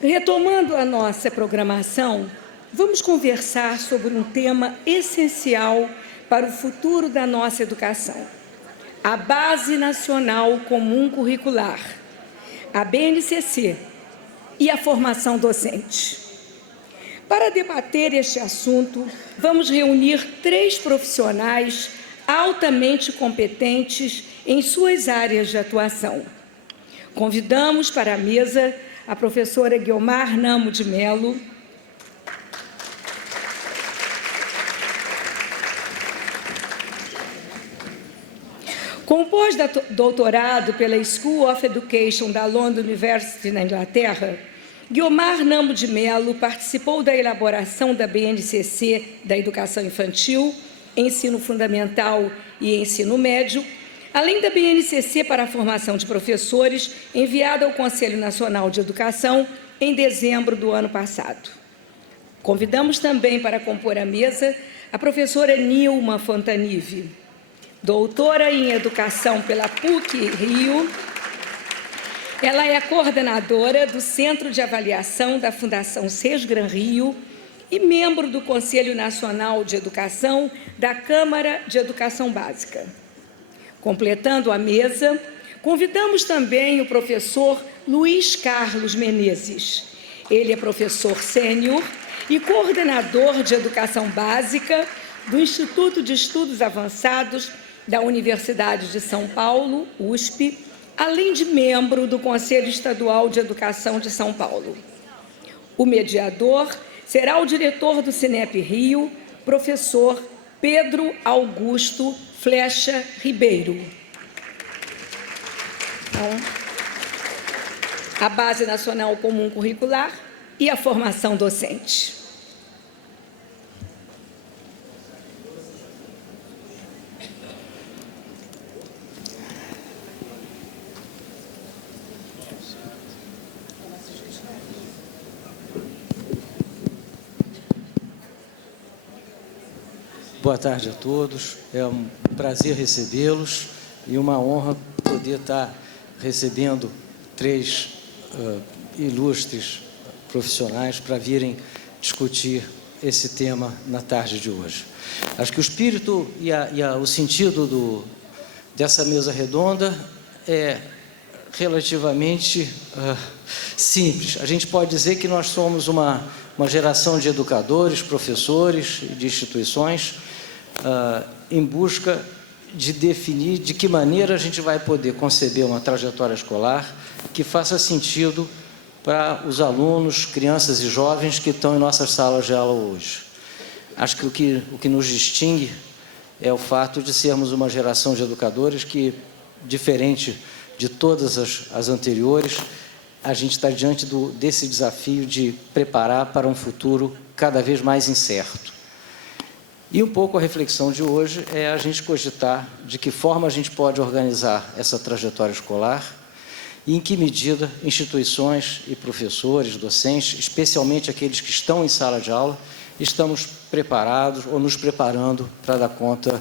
Retomando a nossa programação, vamos conversar sobre um tema essencial para o futuro da nossa educação: a Base Nacional Comum Curricular, a BNCC, e a formação docente. Para debater este assunto, vamos reunir 3 profissionais altamente competentes em suas áreas de atuação. Convidamos para a mesa a professora Guiomar Namo de Mello, com pós-doutorado pela School of Education da London University, na Inglaterra. Guiomar Namo de Mello participou da elaboração da BNCC da Educação Infantil, Ensino Fundamental e Ensino Médio, além da BNCC para a formação de professores, enviada ao Conselho Nacional de Educação em dezembro do ano passado. Convidamos também para compor a mesa a professora Nilma Fontanive, doutora em Educação pela PUC-Rio. Ela é a coordenadora do Centro de Avaliação da Fundação Sesgran Rio e membro do Conselho Nacional de Educação da Câmara de Educação Básica. Completando a mesa, convidamos também o professor Luiz Carlos Menezes. Ele é professor sênior e coordenador de Educação Básica do Instituto de Estudos Avançados da Universidade de São Paulo, USP, além de membro do Conselho Estadual de Educação de São Paulo. O mediador será o diretor do Cinep Rio, professor Pedro Augusto Flecha Ribeiro. Então, a Base Nacional Comum Curricular e a formação docente. Boa tarde a todos, é um prazer recebê-los e uma honra poder estar recebendo 3 ilustres profissionais para virem discutir esse tema na tarde de hoje. Acho que o espírito e o sentido dessa mesa redonda é relativamente simples. A gente pode dizer que nós somos uma geração de educadores, professores de instituições em busca de definir de que maneira a gente vai poder conceber uma trajetória escolar que faça sentido para os alunos, crianças e jovens que estão em nossas salas de aula hoje. Acho que o que nos distingue é o fato de sermos uma geração de educadores que, diferente de todas as anteriores, a gente está diante desse desafio de preparar para um futuro cada vez mais incerto. E um pouco a reflexão de hoje é a gente cogitar de que forma a gente pode organizar essa trajetória escolar e em que medida instituições e professores, docentes, especialmente aqueles que estão em sala de aula, estamos preparados ou nos preparando para dar conta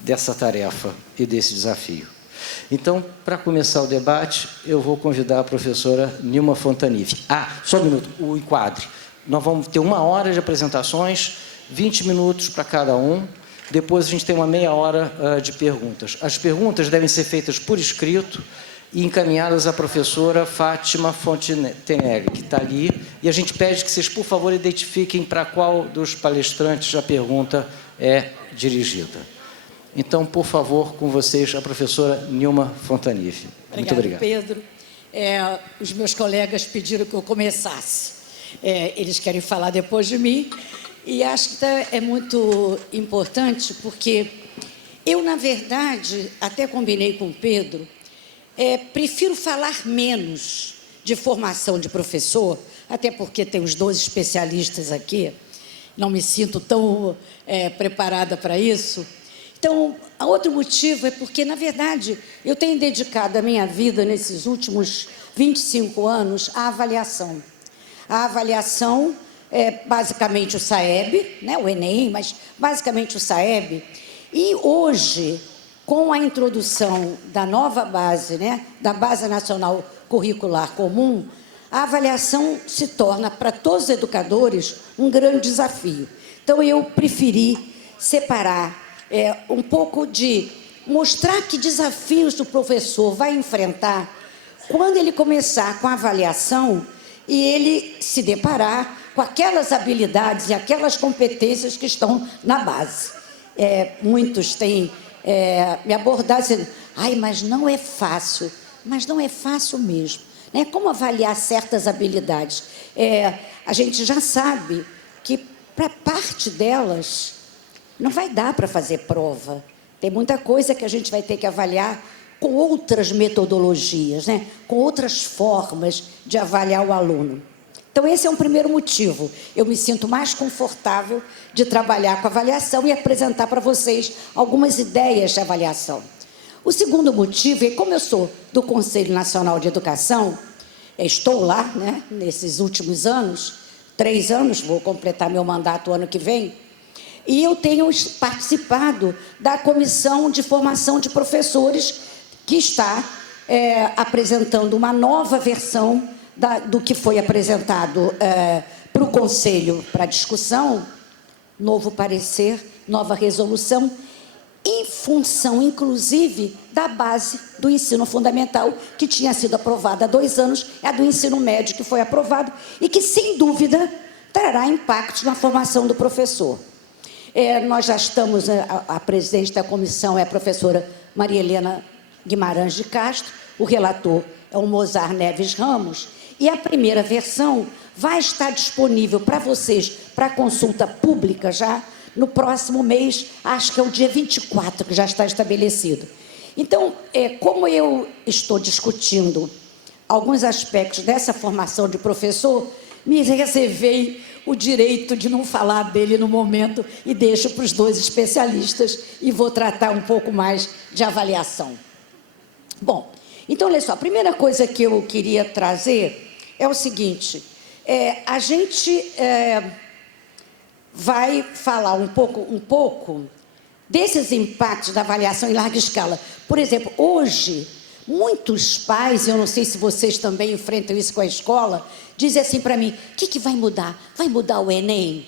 dessa tarefa e desse desafio. Então, para começar o debate, eu vou convidar a professora Nilma Fontanive. Só um minuto, o enquadre. Nós vamos ter 1 hora de apresentações, 20 minutos para cada um. Depois a gente tem uma meia hora de perguntas. As perguntas devem ser feitas por escrito e encaminhadas à professora Fátima Fontenelle, que está ali. E a gente pede que vocês, por favor, identifiquem para qual dos palestrantes a pergunta é dirigida. Então, por favor, com vocês, a professora Nilma Fontanive. Muito obrigado. Pedro. Os meus colegas pediram que eu começasse. Eles querem falar depois de mim. E acho que é muito importante, porque eu, na verdade, até combinei com o Pedro, prefiro falar menos de formação de professor, até porque tem os 2 especialistas aqui, não me sinto tão preparada para isso. Então, outro motivo é porque, na verdade, eu tenho dedicado a minha vida, nesses últimos 25 anos, à avaliação. A avaliação é basicamente o SAEB, né, o Enem, mas basicamente o SAEB. E hoje, com a introdução da nova base, né, da Base Nacional Curricular Comum, a avaliação se torna, para todos os educadores, um grande desafio. Então, eu preferi separar um pouco de mostrar que desafios o professor vai enfrentar quando ele começar com a avaliação e ele se deparar com aquelas habilidades e aquelas competências que estão na base. Muitos têm me abordado dizendo, ai, mas não é fácil. Mas não é fácil mesmo, né? Como avaliar certas habilidades? A gente já sabe que, para parte delas, não vai dar para fazer prova. Tem muita coisa que a gente vai ter que avaliar com outras metodologias, né? Com outras formas de avaliar o aluno. Então, esse é um primeiro motivo. Eu me sinto mais confortável de trabalhar com avaliação e apresentar para vocês algumas ideias de avaliação. O segundo motivo é, como eu sou do Conselho Nacional de Educação, estou lá, né, nesses últimos anos, 3 anos, vou completar meu mandato ano que vem, e eu tenho participado da Comissão de Formação de Professores, que está apresentando uma nova versão do que foi apresentado para o Conselho para discussão, novo parecer, nova resolução, em função, inclusive, da base do ensino fundamental, que tinha sido aprovada há 2 anos, é a do ensino médio que foi aprovado, e que, sem dúvida, trará impactos na formação do professor. Nós já estamos, a presidente da comissão é a professora Maria Helena Guimarães de Castro, o relator é o Mozar Neves Ramos, e a primeira versão vai estar disponível para vocês, para consulta pública já, no próximo mês, acho que é o dia 24, que já está estabelecido. Então, como eu estou discutindo alguns aspectos dessa formação de professor, me reservei o direito de não falar dele no momento e deixo para os 2 especialistas e vou tratar um pouco mais de avaliação. Bom, então, olha só, a primeira coisa que eu queria trazer é o seguinte, a gente vai falar um pouco desses impactos da avaliação em larga escala. Por exemplo, hoje, muitos pais, eu não sei se vocês também enfrentam isso com a escola, dizem assim para mim, o que vai mudar? Vai mudar o Enem?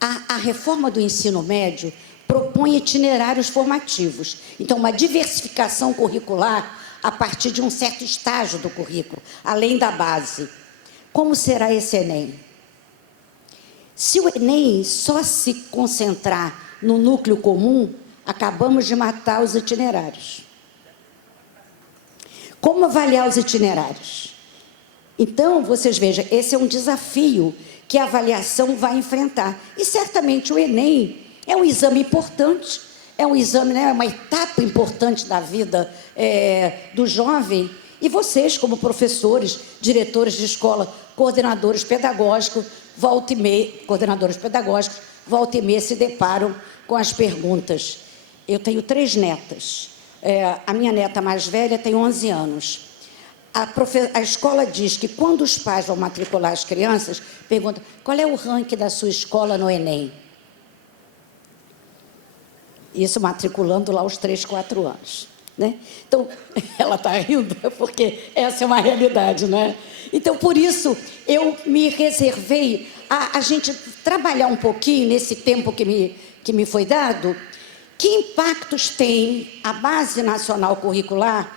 A reforma do ensino médio propõe itinerários formativos. Então, uma diversificação curricular a partir de um certo estágio do currículo, além da base. Como será esse Enem? Se o Enem só se concentrar no núcleo comum, acabamos de matar os itinerários. Como avaliar os itinerários? Então, vocês vejam, esse é um desafio que a avaliação vai enfrentar. E, certamente, o Enem é um exame importante, é um exame, né, uma etapa importante da vida do jovem. E vocês, como professores, diretores de escola, coordenadores pedagógicos, volta e meia se deparam com as perguntas. Eu tenho 3 netas. A minha neta mais velha tem 11 anos. A escola diz que, quando os pais vão matricular as crianças, perguntam, qual é o ranking da sua escola no Enem? Isso matriculando lá aos 3, 4 anos. Né? Então, ela está rindo, porque essa é uma realidade, né? Então, por isso, eu me reservei a gente trabalhar um pouquinho nesse tempo que me foi dado, que impactos tem a Base Nacional Curricular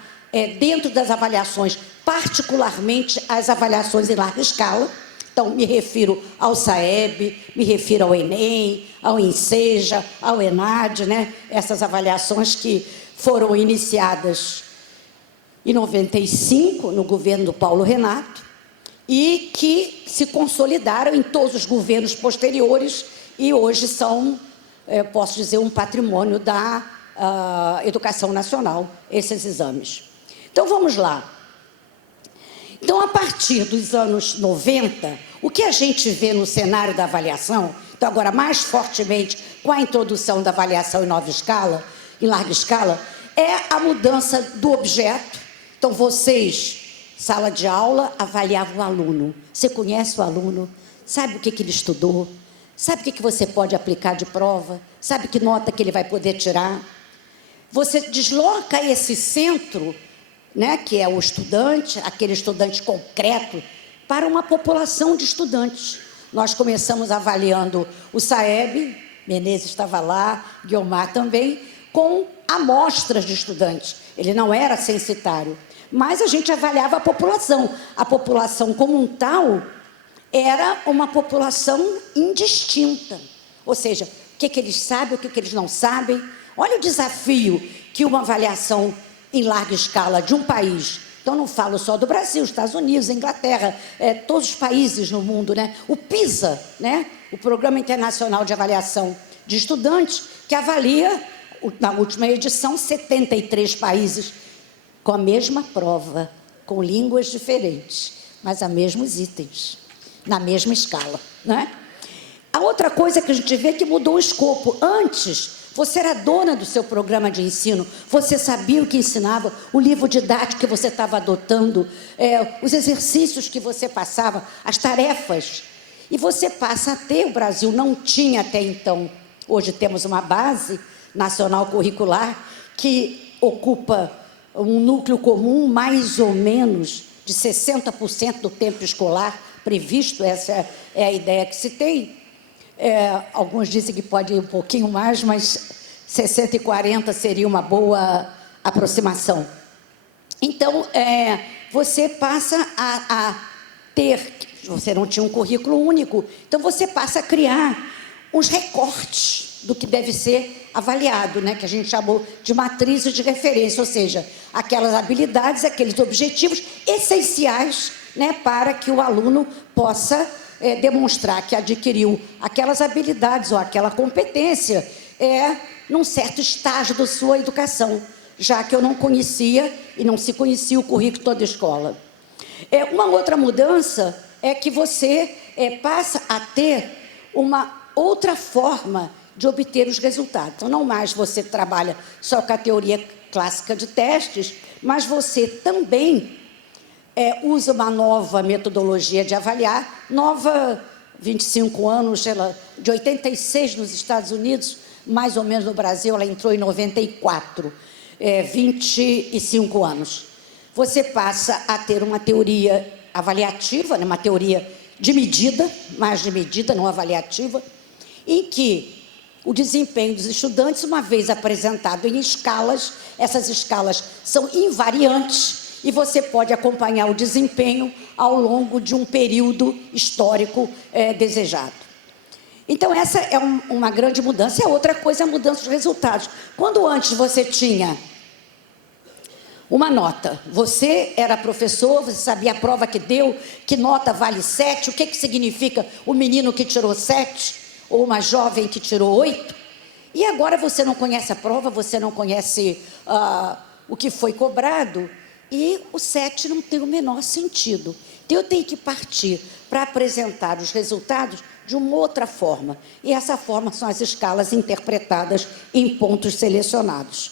dentro das avaliações, particularmente as avaliações em larga escala. Então, me refiro ao SAEB, me refiro ao Enem, ao INSEJA, ao ENAD, né? Essas avaliações que foram iniciadas em 95, no governo do Paulo Renato, e que se consolidaram em todos os governos posteriores e hoje são, posso dizer, um patrimônio da educação nacional, esses exames. Então, vamos lá. Então, a partir dos anos 90, o que a gente vê no cenário da avaliação, então agora mais fortemente com a introdução da avaliação em larga escala, é a mudança do objeto. Então, vocês, sala de aula, avaliavam o aluno. Você conhece o aluno? Sabe o que ele estudou? Sabe o que você pode aplicar de prova? Sabe que nota que ele vai poder tirar? você desloca esse centro, né, que é o estudante, aquele estudante concreto, para uma população de estudantes. Nós começamos avaliando o SAEB, Menezes estava lá, Guiomar também, com amostras de estudantes. Ele não era censitário, mas a gente avaliava a população. A população como um tal era uma população indistinta. Ou seja, o que eles sabem, o que eles não sabem. Olha o desafio que uma avaliação em larga escala de um país, então não falo só do Brasil, Estados Unidos, Inglaterra, todos os países no mundo, né? O PISA, né? O Programa Internacional de Avaliação de Estudantes, que avalia, na última edição, 73 países com a mesma prova, com línguas diferentes, mas a mesmos itens, na mesma escala, né? A outra coisa que a gente vê é que mudou o escopo. Antes, você era dona do seu programa de ensino, você sabia o que ensinava, o livro didático que você estava adotando, os exercícios que você passava, as tarefas. E você passa a ter, o Brasil não tinha até então, hoje temos uma base nacional curricular que ocupa um núcleo comum mais ou menos de 60% do tempo escolar previsto, essa é a ideia que se tem. Alguns dizem que pode ir um pouquinho mais, mas 60 e 40 seria uma boa aproximação. Então, você passa a ter, você não tinha um currículo único, então você passa a criar os recortes do que deve ser avaliado, né, que a gente chamou de matrizes de referência, ou seja, aquelas habilidades, aqueles objetivos essenciais, né, para que o aluno possa demonstrar que adquiriu aquelas habilidades ou aquela competência num certo estágio da sua educação, já que eu não conhecia e não se conhecia o currículo toda a escola. Uma outra mudança é que você passa a ter uma outra forma de obter os resultados. Então, não mais você trabalha só com a teoria clássica de testes, mas você também usa uma nova metodologia de avaliar, nova, 25 anos, ela, de 86 nos Estados Unidos, mais ou menos no Brasil, ela entrou em 94, 25 anos. Você passa a ter uma teoria avaliativa, né, uma teoria de medida, mais de medida, não avaliativa, em que o desempenho dos estudantes, uma vez apresentado em escalas, essas escalas são invariantes, e você pode acompanhar o desempenho ao longo de um período histórico desejado. Então, essa é uma grande mudança. E a outra coisa é a mudança dos resultados. Quando antes você tinha uma nota, você era professor, você sabia a prova que deu, que nota vale 7, o que significa o menino que tirou 7, ou uma jovem que tirou 8, e agora você não conhece a prova, você não conhece o que foi cobrado, e o 7 não tem o menor sentido. Então, eu tenho que partir para apresentar os resultados de uma outra forma. E essa forma são as escalas interpretadas em pontos selecionados.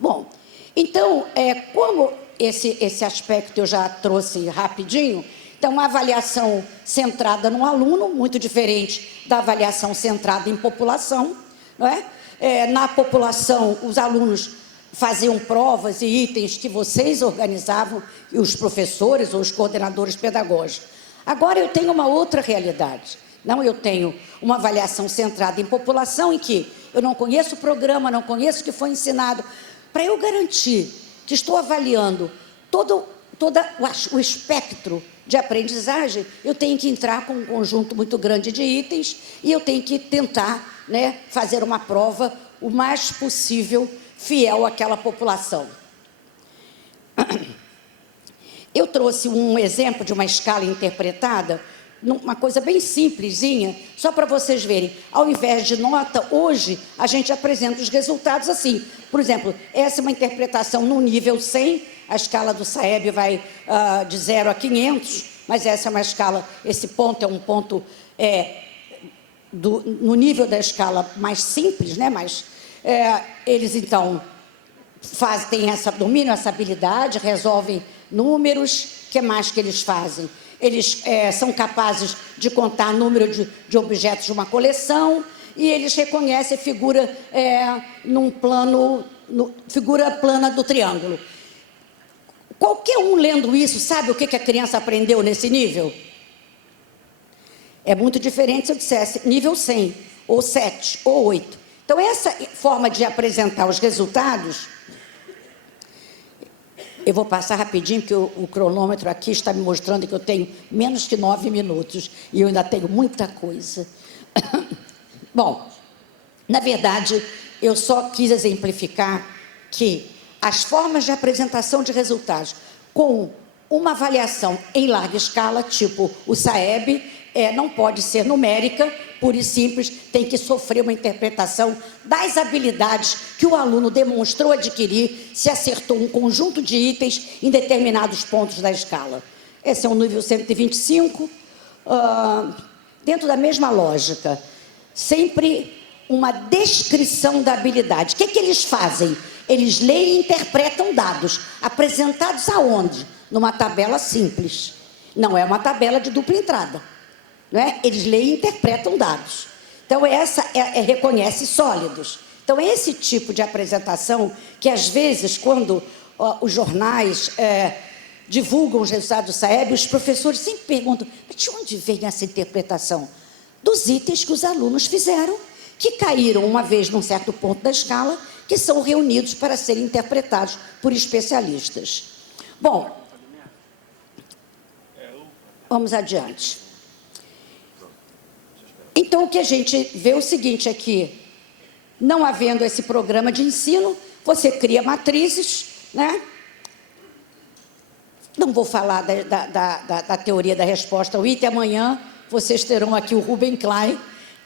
Bom, então, como esse aspecto eu já trouxe rapidinho, então, a avaliação centrada no aluno, muito diferente da avaliação centrada em população, não é? Na população, os alunos faziam provas e itens que vocês organizavam, e os professores ou os coordenadores pedagógicos. Agora eu tenho uma outra realidade. Não, eu tenho uma avaliação centrada em população, em que eu não conheço o programa, não conheço o que foi ensinado. Para eu garantir que estou avaliando todo o espectro de aprendizagem, eu tenho que entrar com um conjunto muito grande de itens e eu tenho que tentar, né, fazer uma prova o mais possível fiel àquela população. Eu trouxe um exemplo de uma escala interpretada, uma coisa bem simplesinha, só para vocês verem. Ao invés de nota, hoje a gente apresenta os resultados assim. Por exemplo, essa é uma interpretação no nível 100, a escala do SAEB vai de 0 a 500, mas essa é uma escala, esse ponto é um ponto no nível da escala mais simples, né? Mas eles, então, têm dominam essa habilidade, resolvem números. O que mais que eles fazem? Eles são capazes de contar número de objetos de uma coleção, e eles reconhecem a figura num plano, figura plana do triângulo. Qualquer um lendo isso sabe o que a criança aprendeu nesse nível? É muito diferente se eu dissesse nível 100, ou 7, ou 8. Então, essa forma de apresentar os resultados, eu vou passar rapidinho, porque o cronômetro aqui está me mostrando que eu tenho menos que 9 minutos, e eu ainda tenho muita coisa. Bom, na verdade, eu só quis exemplificar que as formas de apresentação de resultados com uma avaliação em larga escala, tipo o SAEB, não pode ser numérica, pura e simples, tem que sofrer uma interpretação das habilidades que o aluno demonstrou adquirir se acertou um conjunto de itens em determinados pontos da escala. Esse é um nível 125, dentro da mesma lógica, sempre uma descrição da habilidade. O que eles fazem? Eles leem e interpretam dados, apresentados aonde? Numa tabela simples. Não é uma tabela de dupla entrada. Não é? Eles leem e interpretam dados. Então, essa reconhece sólidos. Então, é esse tipo de apresentação que, às vezes, quando os jornais divulgam os resultados do SAEB, os professores sempre perguntam, mas de onde vem essa interpretação? Dos itens que os alunos fizeram, que caíram uma vez num certo ponto da escala, que são reunidos para serem interpretados por especialistas. Bom, vamos adiante. Então, o que a gente vê é o seguinte aqui, não havendo esse programa de ensino, você cria matrizes, né? Não vou falar da teoria da resposta ao item, amanhã vocês terão aqui o Ruben Klein,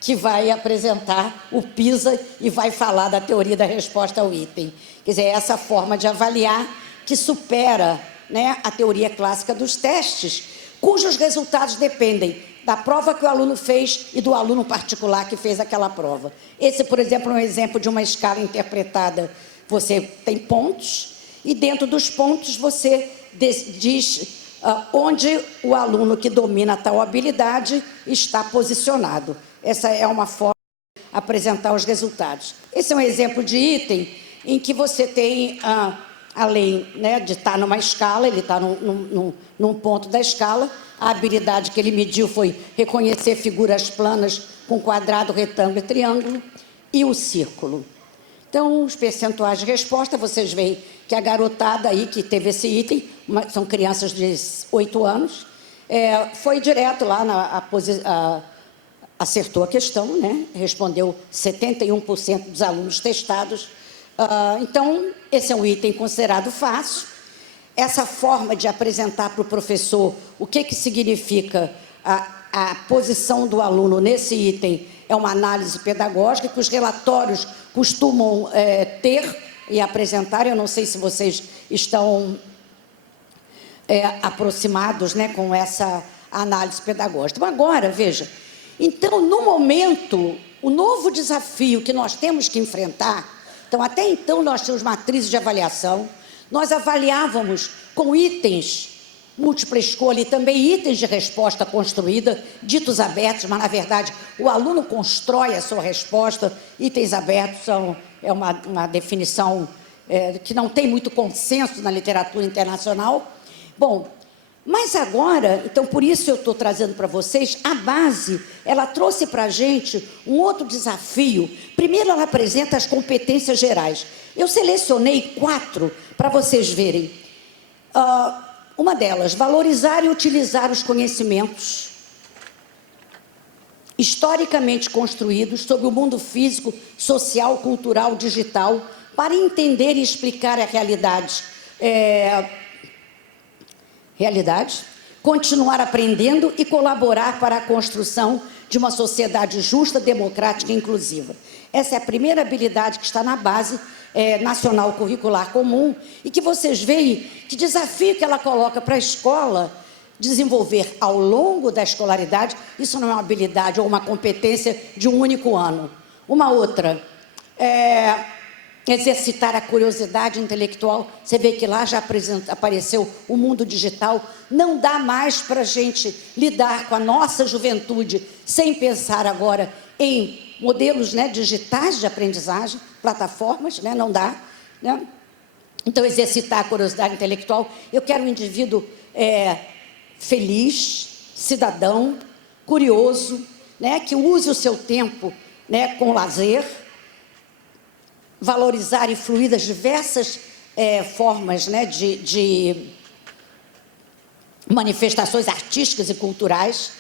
que vai apresentar o PISA e vai falar da teoria da resposta ao item. Quer dizer, é essa forma de avaliar que supera, né, a teoria clássica dos testes, cujos resultados dependem da prova que o aluno fez e do aluno particular que fez aquela prova. Esse, por exemplo, é um exemplo de uma escala interpretada. Você tem pontos e dentro dos pontos você diz onde o aluno que domina tal habilidade está posicionado. Essa é uma forma de apresentar os resultados. Esse é um exemplo de item em que você tem, além, né, de estar numa escala, ele está num ponto da escala, a habilidade que ele mediu foi reconhecer figuras planas com quadrado, retângulo e triângulo, e o círculo. Então, os percentuais de resposta, vocês veem que a garotada aí que teve esse item, são crianças de 8 anos, foi direto lá acertou a questão, né? Respondeu 71% dos alunos testados. Então, esse é um item considerado fácil. Essa forma de apresentar para o professor o que significa a posição do aluno nesse item é uma análise pedagógica que os relatórios costumam ter e apresentar. Eu não sei se vocês estão aproximados, né, com essa análise pedagógica. Então, agora, veja, então, no momento, o novo desafio que nós temos que enfrentar, então, até então nós tínhamos matrizes de avaliação, nós avaliávamos com itens múltipla escolha e também itens de resposta construída, ditos abertos, mas, na verdade, o aluno constrói a sua resposta. Itens abertos é uma definição que não tem muito consenso na literatura internacional. Bom, mas agora, então, por isso eu estou trazendo para vocês, a base, ela trouxe para a gente um outro desafio. Primeiro, ela apresenta as competências gerais. Eu selecionei 4 para vocês verem. Uma delas, valorizar e utilizar os conhecimentos historicamente construídos sobre o mundo físico, social, cultural, digital, para entender e explicar a realidade. Continuar aprendendo e colaborar para a construção de uma sociedade justa, democrática e inclusiva. Essa é a primeira habilidade que está na base nacional curricular comum e que vocês veem que desafio que ela coloca para a escola desenvolver ao longo da escolaridade. Isso não é uma habilidade ou uma competência de um único ano. Uma outra, exercitar a curiosidade intelectual. Você vê que lá já apareceu o mundo digital. Não dá mais para a gente lidar com a nossa juventude sem pensar agora em modelos, né, digitais de aprendizagem, plataformas, né, não dá, né? Então, exercitar a curiosidade intelectual. Eu quero um indivíduo feliz, cidadão, curioso, né, que use o seu tempo, né, com lazer, valorizar e fluir das diversas formas, né, de manifestações artísticas e culturais,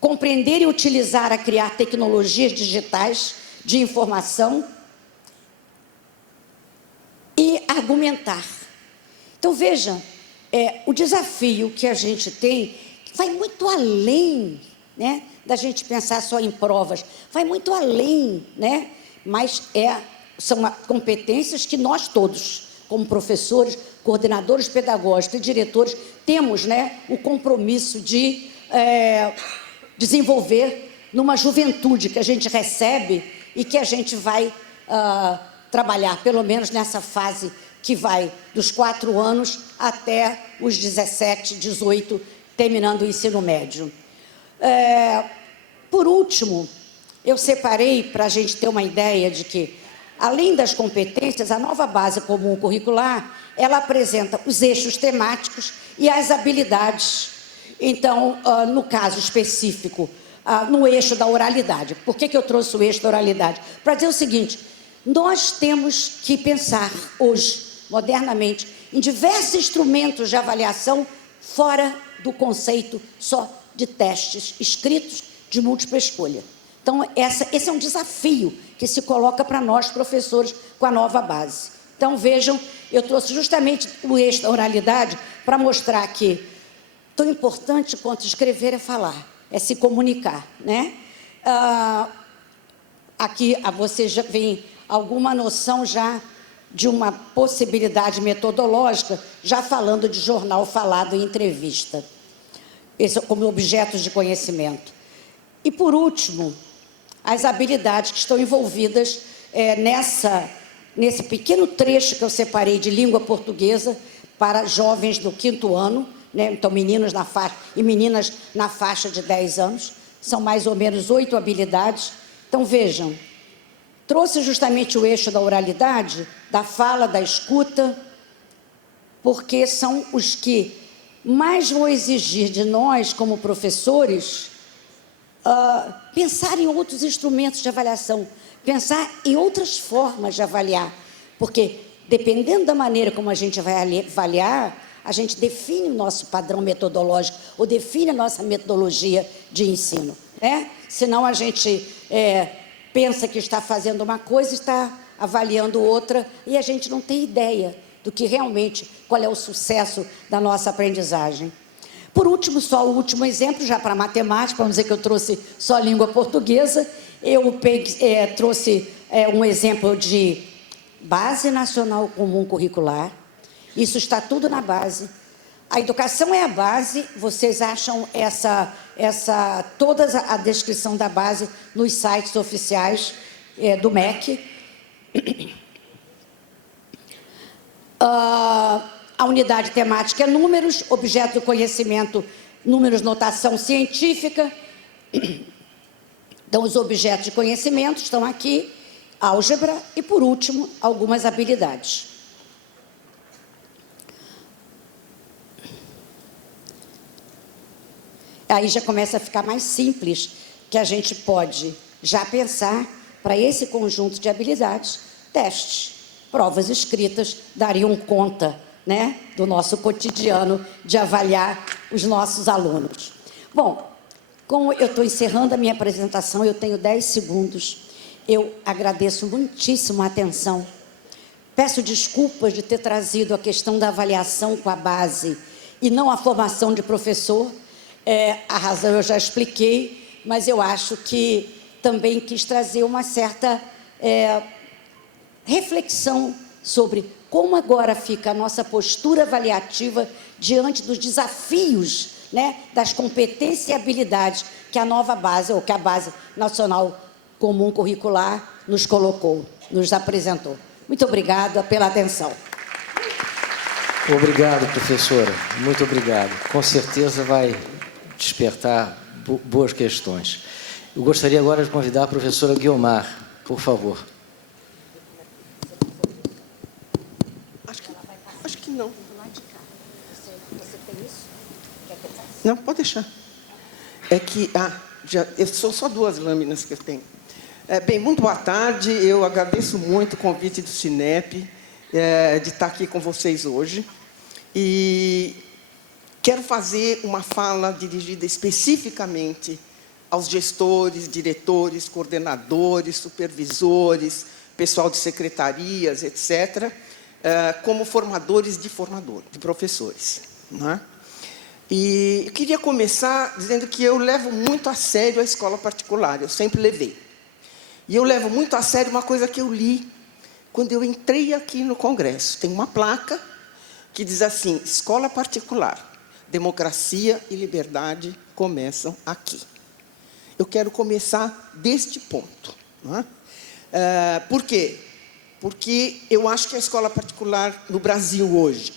compreender e utilizar a criar tecnologias digitais de informação e argumentar. Então, veja, o desafio que a gente tem vai muito além, né, da gente pensar só em provas, vai muito além, né, mas são competências que nós todos, como professores, coordenadores pedagógicos e diretores, temos, né, o compromisso de desenvolver numa juventude que a gente recebe e que a gente vai trabalhar, pelo menos nessa fase que vai dos 4 anos até os 17, 18, terminando o ensino médio. Por último, eu separei, para a gente ter uma ideia de que, além das competências, a nova base comum curricular, ela apresenta os eixos temáticos e as habilidades. Então, no caso específico, no eixo da oralidade. Por que eu trouxe o eixo da oralidade? Para dizer o seguinte: nós temos que pensar hoje, modernamente, em diversos instrumentos de avaliação fora do conceito só de testes escritos de múltipla escolha. Então, esse é um desafio que se coloca para nós, professores, com a nova base. Então, vejam, eu trouxe justamente o eixo da oralidade para mostrar que tão importante quanto escrever é falar, é se comunicar, né? Aqui você já vem alguma noção já de uma possibilidade metodológica, já falando de jornal falado em entrevista. Esse como objetos de conhecimento. E, por último, as habilidades que estão envolvidas nesse pequeno trecho que eu separei de língua portuguesa para jovens do 5º ano, né? Então, meninos na faixa e meninas na faixa de 10 anos, são mais ou menos 8 habilidades. Então, vejam, trouxe justamente o eixo da oralidade, da fala, da escuta, porque são os que mais vão exigir de nós, como professores, pensar em outros instrumentos de avaliação, pensar em outras formas de avaliar, porque, dependendo da maneira como a gente vai avaliar, a gente define o nosso padrão metodológico, ou define a nossa metodologia de ensino, né? Senão a gente pensa que está fazendo uma coisa e está avaliando outra, e a gente não tem ideia do que realmente, qual é o sucesso da nossa aprendizagem. Por último, só o último exemplo, já para matemática, vamos dizer que eu trouxe só língua portuguesa, eu trouxe um exemplo de Base Nacional Comum Curricular. Isso está tudo na base. A educação é a base. Vocês acham toda a descrição da base nos sites oficiais do MEC. A unidade temática é números, objeto do conhecimento, números, notação científica. Então, os objetos de conhecimento estão aqui, álgebra e, por último, algumas habilidades. Aí já começa a ficar mais simples, que a gente pode já pensar para esse conjunto de habilidades, testes, provas escritas dariam conta, né, do nosso cotidiano de avaliar os nossos alunos. Bom, como eu estou encerrando a minha apresentação, eu tenho 10 segundos, eu agradeço muitíssimo a atenção. Peço desculpas de ter trazido a questão da avaliação com a base e não a formação de professor. A razão eu já expliquei, mas eu acho que também quis trazer uma certa reflexão sobre como agora fica a nossa postura avaliativa diante dos desafios, né, das competências e habilidades que a nova base, ou que a Base Nacional Comum Curricular nos colocou, nos apresentou. Muito obrigada pela atenção. Obrigado, professora. Muito obrigado. Com certeza vai despertar boas questões. Eu gostaria agora de convidar a professora Guiomar, por favor. Acho que não. Não, pode deixar. É que, são só 2 lâminas que eu tenho. Bem, muito boa tarde. Eu agradeço muito o convite do Cinep de estar aqui com vocês hoje. E quero fazer uma fala dirigida especificamente aos gestores, diretores, coordenadores, supervisores, pessoal de secretarias, etc., como formadores de professores. Não é? E eu queria começar dizendo que eu levo muito a sério a escola particular, eu sempre levei. E eu levo muito a sério uma coisa que eu li quando eu entrei aqui no Congresso. Tem uma placa que diz assim: escola particular, democracia e liberdade começam aqui. Eu quero começar deste ponto. Não é? Por quê? Porque eu acho que a escola particular no Brasil hoje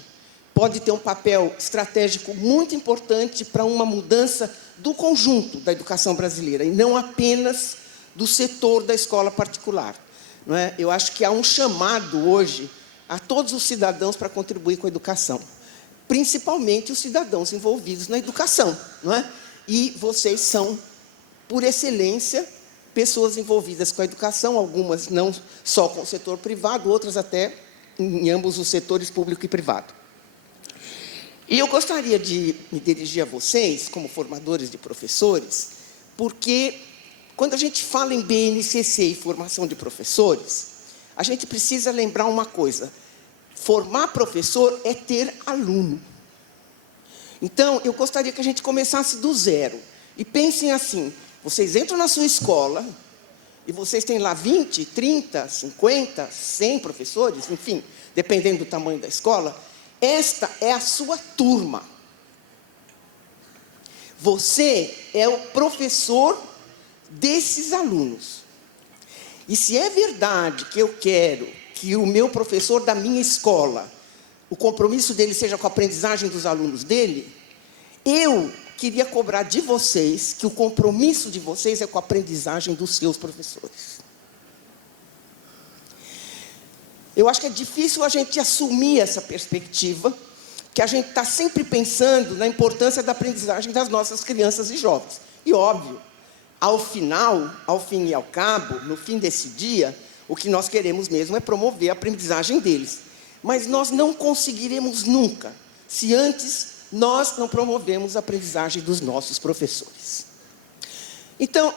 pode ter um papel estratégico muito importante para uma mudança do conjunto da educação brasileira, e não apenas do setor da escola particular. Não é? Eu acho que há um chamado hoje a todos os cidadãos para contribuir com a educação, principalmente os cidadãos envolvidos na educação. Não é? E vocês são, por excelência, pessoas envolvidas com a educação, algumas não só com o setor privado, outras até em ambos os setores, público e privado. E eu gostaria de me dirigir a vocês, como formadores de professores, porque quando a gente fala em BNCC e formação de professores, a gente precisa lembrar uma coisa: formar professor é ter aluno. Então, eu gostaria que a gente começasse do zero. E pensem assim: vocês entram na sua escola e vocês têm lá 20, 30, 50, 100 professores, enfim, dependendo do tamanho da escola. Esta é a sua turma. Você é o professor desses alunos. E se é verdade que eu quero que o meu professor da minha escola, o compromisso dele seja com a aprendizagem dos alunos dele, eu queria cobrar de vocês que o compromisso de vocês é com a aprendizagem dos seus professores. Eu acho que é difícil a gente assumir essa perspectiva, que a gente está sempre pensando na importância da aprendizagem das nossas crianças e jovens. E, óbvio, ao fim e ao cabo, no fim desse dia, o que nós queremos mesmo é promover a aprendizagem deles. Mas nós não conseguiremos nunca, se antes nós não promovemos a aprendizagem dos nossos professores. Então,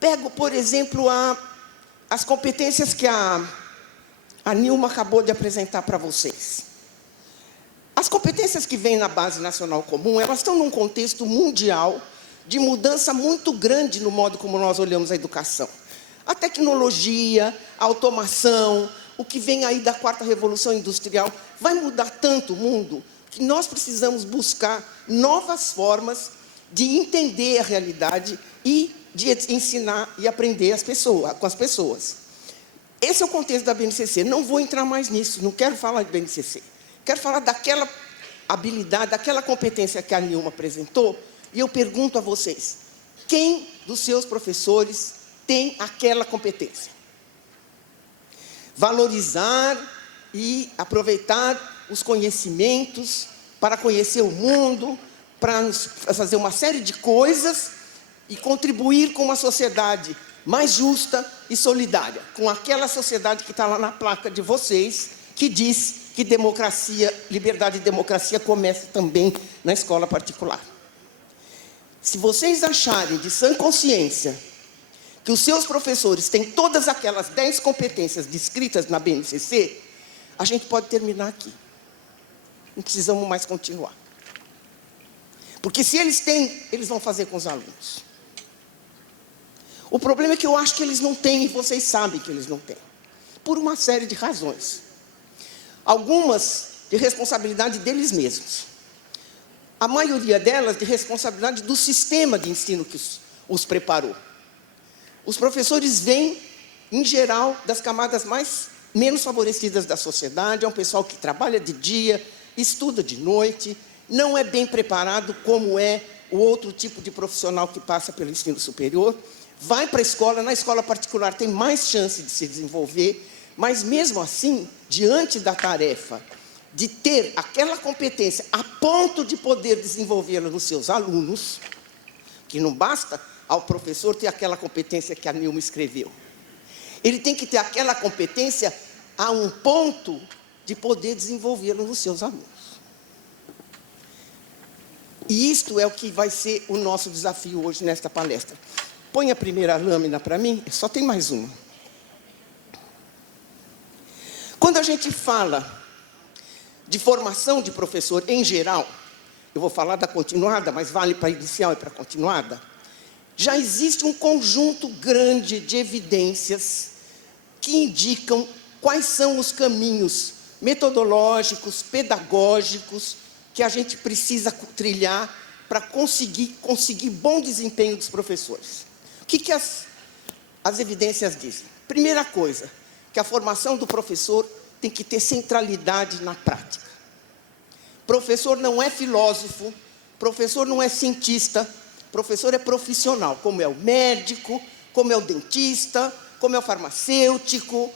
pego, por exemplo, as competências que a Nilma acabou de apresentar para vocês. As competências que vêm na Base Nacional Comum, elas estão num contexto mundial de mudança muito grande no modo como nós olhamos a educação. A tecnologia, a automação, o que vem aí da 4ª Revolução Industrial, vai mudar tanto o mundo que nós precisamos buscar novas formas de entender a realidade e de ensinar e aprender com as pessoas. Esse é o contexto da BNCC. Não vou entrar mais nisso, não quero falar de BNCC. Quero falar daquela habilidade, daquela competência que a Nilma apresentou, e eu pergunto a vocês: quem dos seus professores tem aquela competência? Valorizar e aproveitar os conhecimentos para conhecer o mundo, para fazer uma série de coisas e contribuir com uma sociedade mais justa e solidária, com aquela sociedade que está lá na placa de vocês, que diz que democracia, liberdade e democracia começa também na escola particular. Se vocês acharem de sã consciência que os seus professores têm todas aquelas 10 competências descritas na BNCC, a gente pode terminar aqui. Não precisamos mais continuar. Porque se eles têm, eles vão fazer com os alunos. O problema é que eu acho que eles não têm, e vocês sabem que eles não têm, por uma série de razões. Algumas de responsabilidade deles mesmos. A maioria delas de responsabilidade do sistema de ensino que os preparou. Os professores vêm, em geral, das camadas menos favorecidas da sociedade. É um pessoal que trabalha de dia, estuda de noite, não é bem preparado como é o outro tipo de profissional que passa pelo ensino superior, vai para a escola, na escola particular tem mais chance de se desenvolver, mas mesmo assim, diante da tarefa de ter aquela competência a ponto de poder desenvolvê-la nos seus alunos, que não basta ao professor ter aquela competência que a Nilma escreveu. Ele tem que ter aquela competência a um ponto de poder desenvolvê-la nos seus alunos. E isto é o que vai ser o nosso desafio hoje nesta palestra. Põe a primeira lâmina para mim, só tem mais uma. Quando a gente fala de formação de professor em geral, eu vou falar da continuada, mas vale para a inicial e para a continuada, já existe um conjunto grande de evidências que indicam quais são os caminhos metodológicos, pedagógicos, que a gente precisa trilhar para conseguir bom desempenho dos professores. O que as evidências dizem? Primeira coisa, que a formação do professor tem que ter centralidade na prática. Professor não é filósofo, professor não é cientista, professor é profissional, como é o médico, como é o dentista, como é o farmacêutico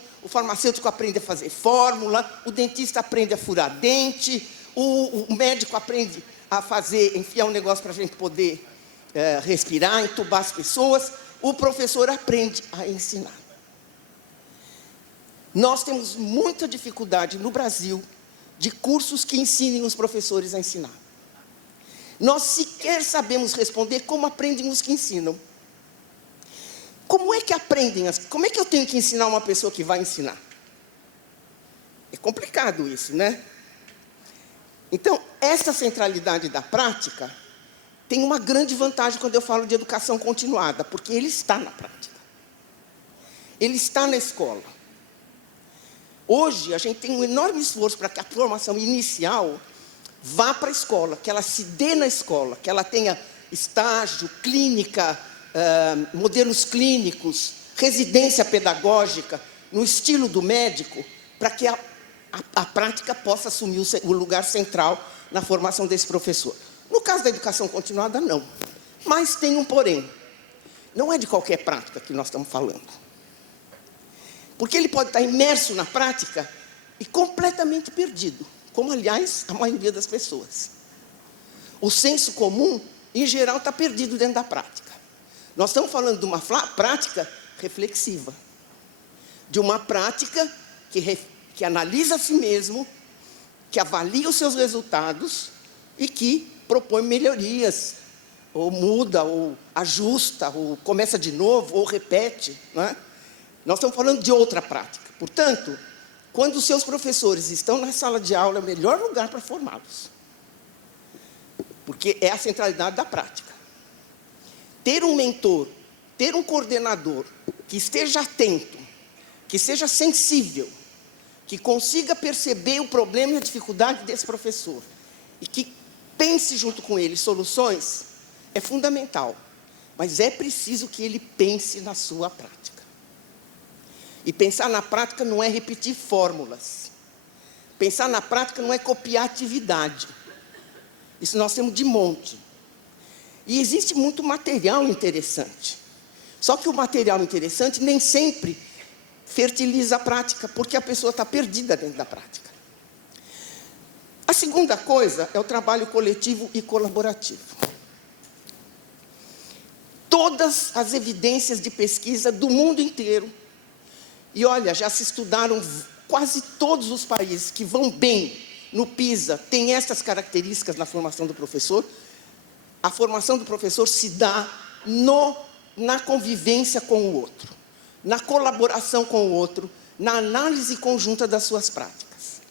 aprende a fazer fórmula, o dentista aprende a furar dente, o médico aprende a enfiar um negócio para a gente poder respirar, entubar as pessoas, o professor aprende a ensinar. Nós temos muita dificuldade no Brasil de cursos que ensinem os professores a ensinar. Nós sequer sabemos responder como aprendem os que ensinam. Como é que aprendem? Como é que eu tenho que ensinar uma pessoa que vai ensinar? É complicado isso, né? Então, essa centralidade da prática tem uma grande vantagem quando eu falo de educação continuada, porque ele está na prática. Ele está na escola. Hoje, a gente tem um enorme esforço para que a formação inicial vá para a escola, que ela se dê na escola, que ela tenha estágio, clínica, modelos clínicos, residência pedagógica, no estilo do médico, para que a prática possa assumir o lugar central na formação desse professor. No caso da educação continuada, não. Mas tem um porém. Não é de qualquer prática que nós estamos falando. Porque ele pode estar imerso na prática e completamente perdido, como, aliás, a maioria das pessoas. O senso comum, em geral, está perdido dentro da prática. Nós estamos falando de uma prática reflexiva, de uma prática que analisa a si mesmo, que avalia os seus resultados e que propõe melhorias, ou muda, ou ajusta, ou começa de novo, ou repete, não é? Nós estamos falando de outra prática. Portanto, quando os seus professores estão na sala de aula, é o melhor lugar para formá-los. Porque é a centralidade da prática. Ter um mentor, ter um coordenador que esteja atento, que seja sensível, que consiga perceber o problema e a dificuldade desse professor e que pense junto com ele soluções, é fundamental. Mas é preciso que ele pense na sua prática. E pensar na prática não é repetir fórmulas. Pensar na prática não é copiar atividade. Isso nós temos de monte. E existe muito material interessante. Só que o material interessante nem sempre fertiliza a prática, porque a pessoa está perdida dentro da prática. A segunda coisa é o trabalho coletivo e colaborativo. Todas as evidências de pesquisa do mundo inteiro, e olha, já se estudaram quase todos os países que vão bem no PISA, têm essas características na formação do professor. A formação do professor se dá na convivência com o outro, na colaboração com o outro, na análise conjunta das suas práticas.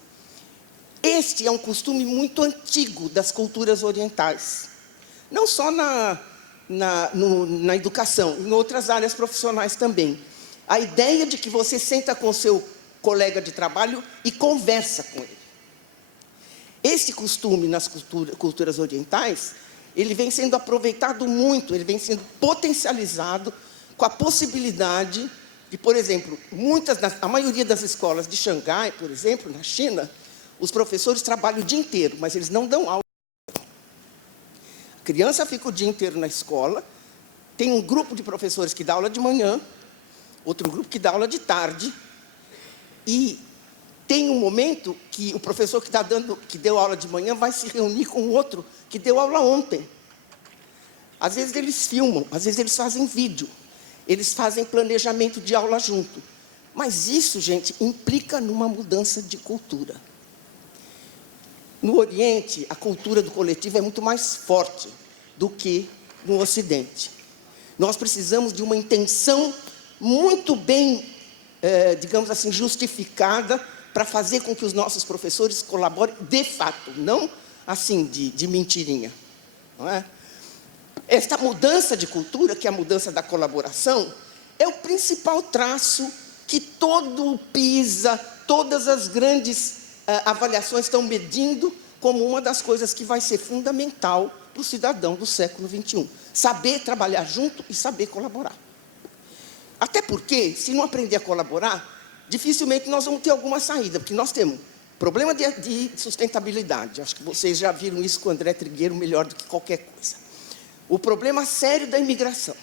Este é um costume muito antigo das culturas orientais, não só na educação, em outras áreas profissionais também. A ideia de que você senta com o seu colega de trabalho e conversa com ele. Esse costume nas culturas orientais, ele vem sendo aproveitado muito, ele vem sendo potencializado com a possibilidade de, por exemplo, a maioria das escolas de Xangai, por exemplo, na China, os professores trabalham o dia inteiro, mas eles não dão aula. A criança fica o dia inteiro na escola, tem um grupo de professores que dá aula de manhã, outro grupo que dá aula de tarde, e tem um momento que o professor que deu aula de manhã vai se reunir com o outro que deu aula ontem. Às vezes eles filmam, às vezes eles fazem vídeo, eles fazem planejamento de aula junto. Mas isso, gente, implica numa mudança de cultura. No Oriente, a cultura do coletivo é muito mais forte do que no Ocidente. Nós precisamos de uma intenção muito bem, digamos assim, justificada para fazer com que os nossos professores colaborem de fato, não assim de mentirinha. Não é? Esta mudança de cultura, que é a mudança da colaboração, é o principal traço que todo o PISA, todas as grandes avaliações estão medindo como uma das coisas que vai ser fundamental para o cidadão do século XXI. Saber trabalhar junto e saber colaborar. Até porque, se não aprender a colaborar, dificilmente nós vamos ter alguma saída, porque nós temos problema de sustentabilidade. Acho que vocês já viram isso com o André Trigueiro melhor do que qualquer coisa. O problema sério da imigração.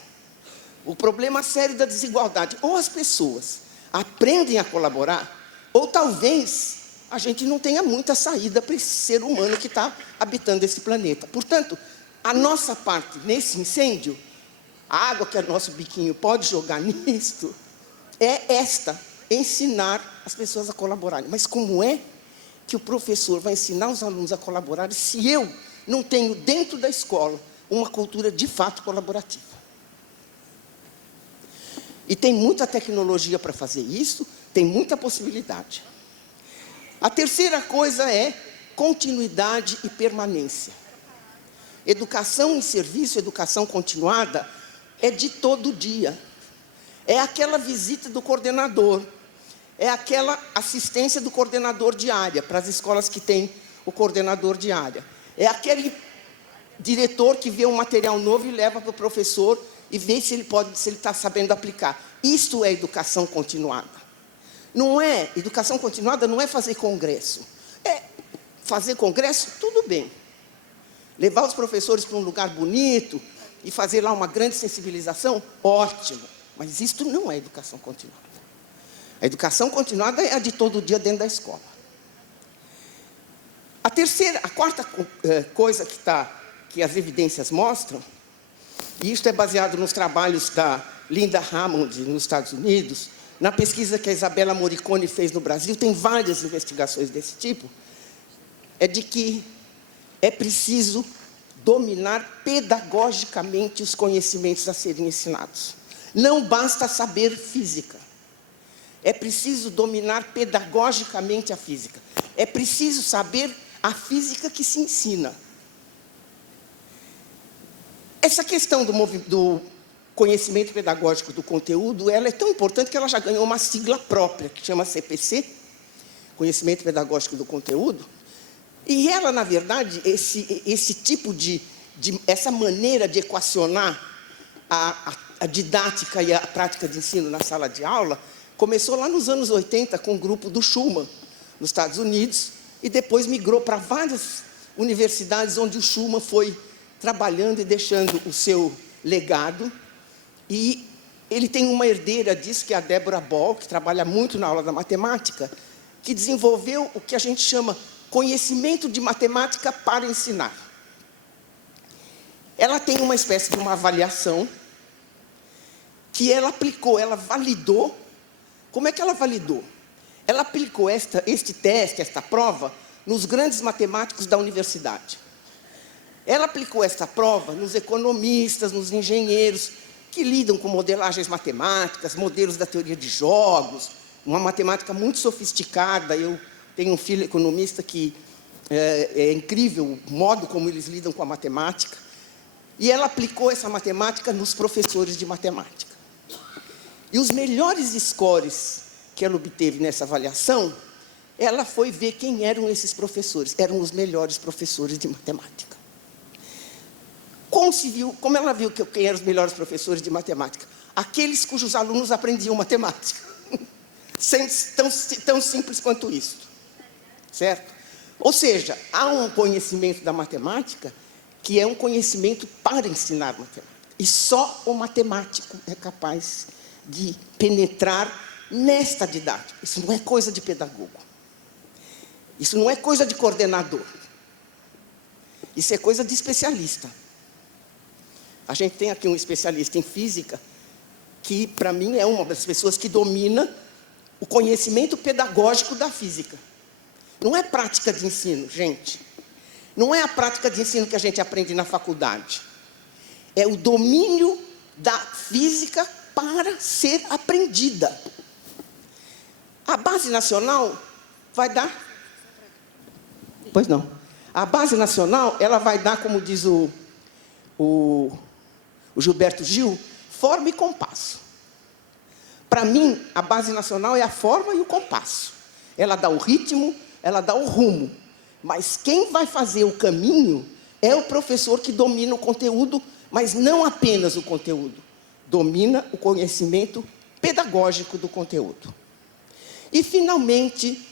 O problema sério da desigualdade. Ou as pessoas aprendem a colaborar, ou talvez a gente não tenha muita saída para esse ser humano que está habitando esse planeta. Portanto, a nossa parte nesse incêndio, a água que o nosso biquinho pode jogar nisto, é esta, ensinar as pessoas a colaborarem. Mas como é que o professor vai ensinar os alunos a colaborarem se eu não tenho dentro da escola uma cultura de fato colaborativa? E tem muita tecnologia para fazer isso, tem muita possibilidade. A terceira coisa é continuidade e permanência. Educação em serviço, educação continuada, é de todo dia. É aquela visita do coordenador, é aquela assistência do coordenador de área, para as escolas que têm o coordenador de área. É aquele diretor que vê um material novo e leva para o professor e vê se ele está sabendo aplicar. Isso é educação continuada. Não é, educação continuada não é fazer congresso. É fazer congresso, tudo bem. Levar os professores para um lugar bonito e fazer lá uma grande sensibilização, ótimo. Mas isto não é educação continuada. A educação continuada é a de todo dia dentro da escola. A quarta coisa que as evidências mostram, e isto é baseado nos trabalhos da Linda Hammond, nos Estados Unidos, na pesquisa que a Isabella Moricone fez no Brasil, tem várias investigações desse tipo, é de que é preciso dominar pedagogicamente os conhecimentos a serem ensinados. Não basta saber física. É preciso dominar pedagogicamente a física. É preciso saber a física que se ensina. Essa questão do conhecimento pedagógico do conteúdo, ela é tão importante que ela já ganhou uma sigla própria, que chama CPC, Conhecimento Pedagógico do Conteúdo. E ela, na verdade, esse tipo essa maneira de equacionar a didática e a prática de ensino na sala de aula, começou lá nos anos 80 com o grupo do Schumann, nos Estados Unidos, e depois migrou para várias universidades onde o Schumann foi trabalhando e deixando o seu legado. E ele tem uma herdeira disso, que é a Deborah Ball, que trabalha muito na aula da matemática, que desenvolveu o que a gente chama conhecimento de matemática para ensinar. Ela tem uma espécie de uma avaliação que ela aplicou, ela validou. Como é que ela validou? Ela aplicou este teste, esta prova, nos grandes matemáticos da universidade. Ela aplicou esta prova nos economistas, nos engenheiros, que lidam com modelagens matemáticas, modelos da teoria de jogos, uma matemática muito sofisticada. Eu tenho um filho economista que é incrível o modo como eles lidam com a matemática. E ela aplicou essa matemática nos professores de matemática. E os melhores scores que ela obteve nessa avaliação, ela foi ver quem eram esses professores. Eram os melhores professores de matemática. Como ela viu quem eram os melhores professores de matemática? Aqueles cujos alunos aprendiam matemática. Tão simples quanto isso. Certo? Ou seja, há um conhecimento da matemática que é um conhecimento para ensinar matemática. E só o matemático é capaz de penetrar nesta didática. Isso não é coisa de pedagogo. Isso não é coisa de coordenador. Isso é coisa de especialista. A gente tem aqui um especialista em física, que, para mim, é uma das pessoas que domina o conhecimento pedagógico da física. Não é prática de ensino, gente. Não é a prática de ensino que a gente aprende na faculdade. É o domínio da física para ser aprendida. A Base Nacional vai dar... Pois não. A Base Nacional, ela vai dar, como diz o Gilberto Gil, forma e compasso. Para mim, a Base Nacional é a forma e o compasso. Ela dá o ritmo, ela dá o rumo. Mas quem vai fazer o caminho é o professor que domina o conteúdo, mas não apenas o conteúdo. Domina o conhecimento pedagógico do conteúdo. E, finalmente,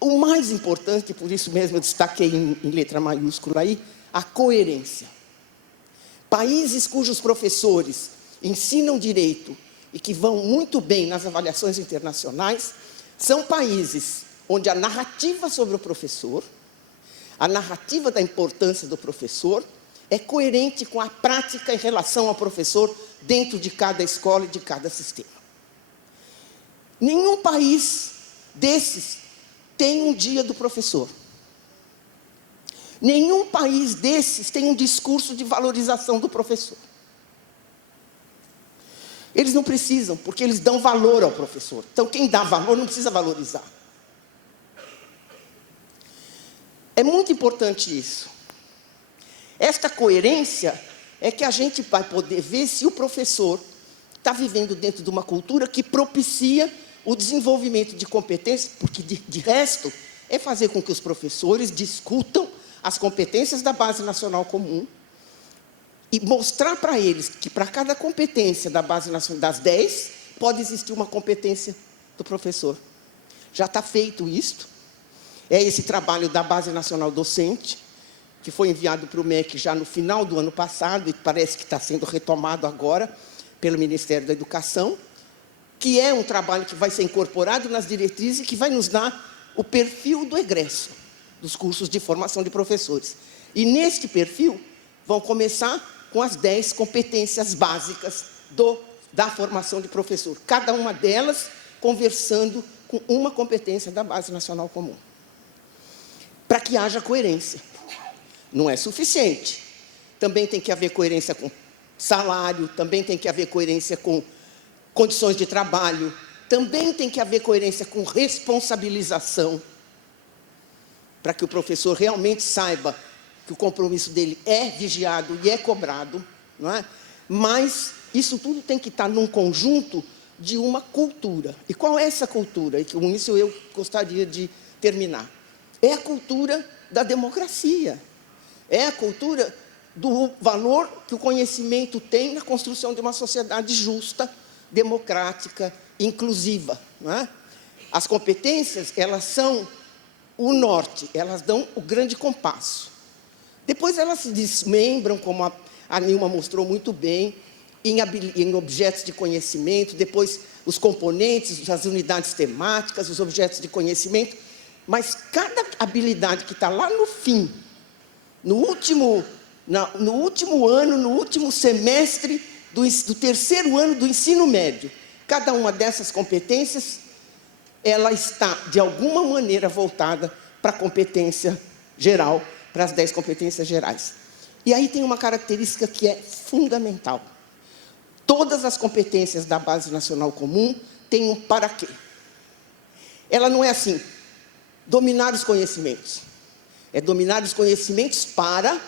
o mais importante, por isso mesmo eu destaquei em letra maiúscula aí, a coerência. Países cujos professores ensinam direito e que vão muito bem nas avaliações internacionais, são países onde a narrativa sobre o professor, a narrativa da importância do professor, é coerente com a prática em relação ao professor dentro de cada escola e de cada sistema. Nenhum país desses tem um dia do professor. Nenhum país desses tem um discurso de valorização do professor. Eles não precisam, porque eles dão valor ao professor. Então, quem dá valor não precisa valorizar. É muito importante isso. Esta coerência é que a gente vai poder ver se o professor está vivendo dentro de uma cultura que propicia o desenvolvimento de competências, porque, de resto, é fazer com que os professores discutam as competências da Base Nacional Comum e mostrar para eles que, para cada competência da Base Nacional, das 10, pode existir uma competência do professor. Já está feito isto. É esse trabalho da Base Nacional Docente, que foi enviado para o MEC já no final do ano passado, e parece que está sendo retomado agora pelo Ministério da Educação, que é um trabalho que vai ser incorporado nas diretrizes e que vai nos dar o perfil do egresso dos cursos de formação de professores. E neste perfil vão começar com as 10 competências básicas da formação de professor. Cada uma delas conversando com uma competência da Base Nacional Comum. Para que haja coerência. Não é suficiente. Também tem que haver coerência com salário, também tem que haver coerência com condições de trabalho, também tem que haver coerência com responsabilização, para que o professor realmente saiba que o compromisso dele é vigiado e é cobrado, não é? Mas isso tudo tem que estar num conjunto de uma cultura. E qual é essa cultura? E com isso eu gostaria de terminar. É a cultura da democracia. É a cultura do valor que o conhecimento tem na construção de uma sociedade justa, democrática, inclusiva. Não é? As competências, elas são o norte, elas dão o grande compasso. Depois elas se desmembram, como a Nilma mostrou muito bem, em objetos de conhecimento, depois os componentes, as unidades temáticas, os objetos de conhecimento, mas cada habilidade que está lá no fim, no último ano, no último semestre do terceiro ano do ensino médio, cada uma dessas competências, ela está, de alguma maneira, voltada para a competência geral, para as 10 competências gerais. E aí tem uma característica que é fundamental. Todas as competências da Base Nacional Comum têm um para quê. Ela não é assim, dominar os conhecimentos. É dominar os conhecimentos para...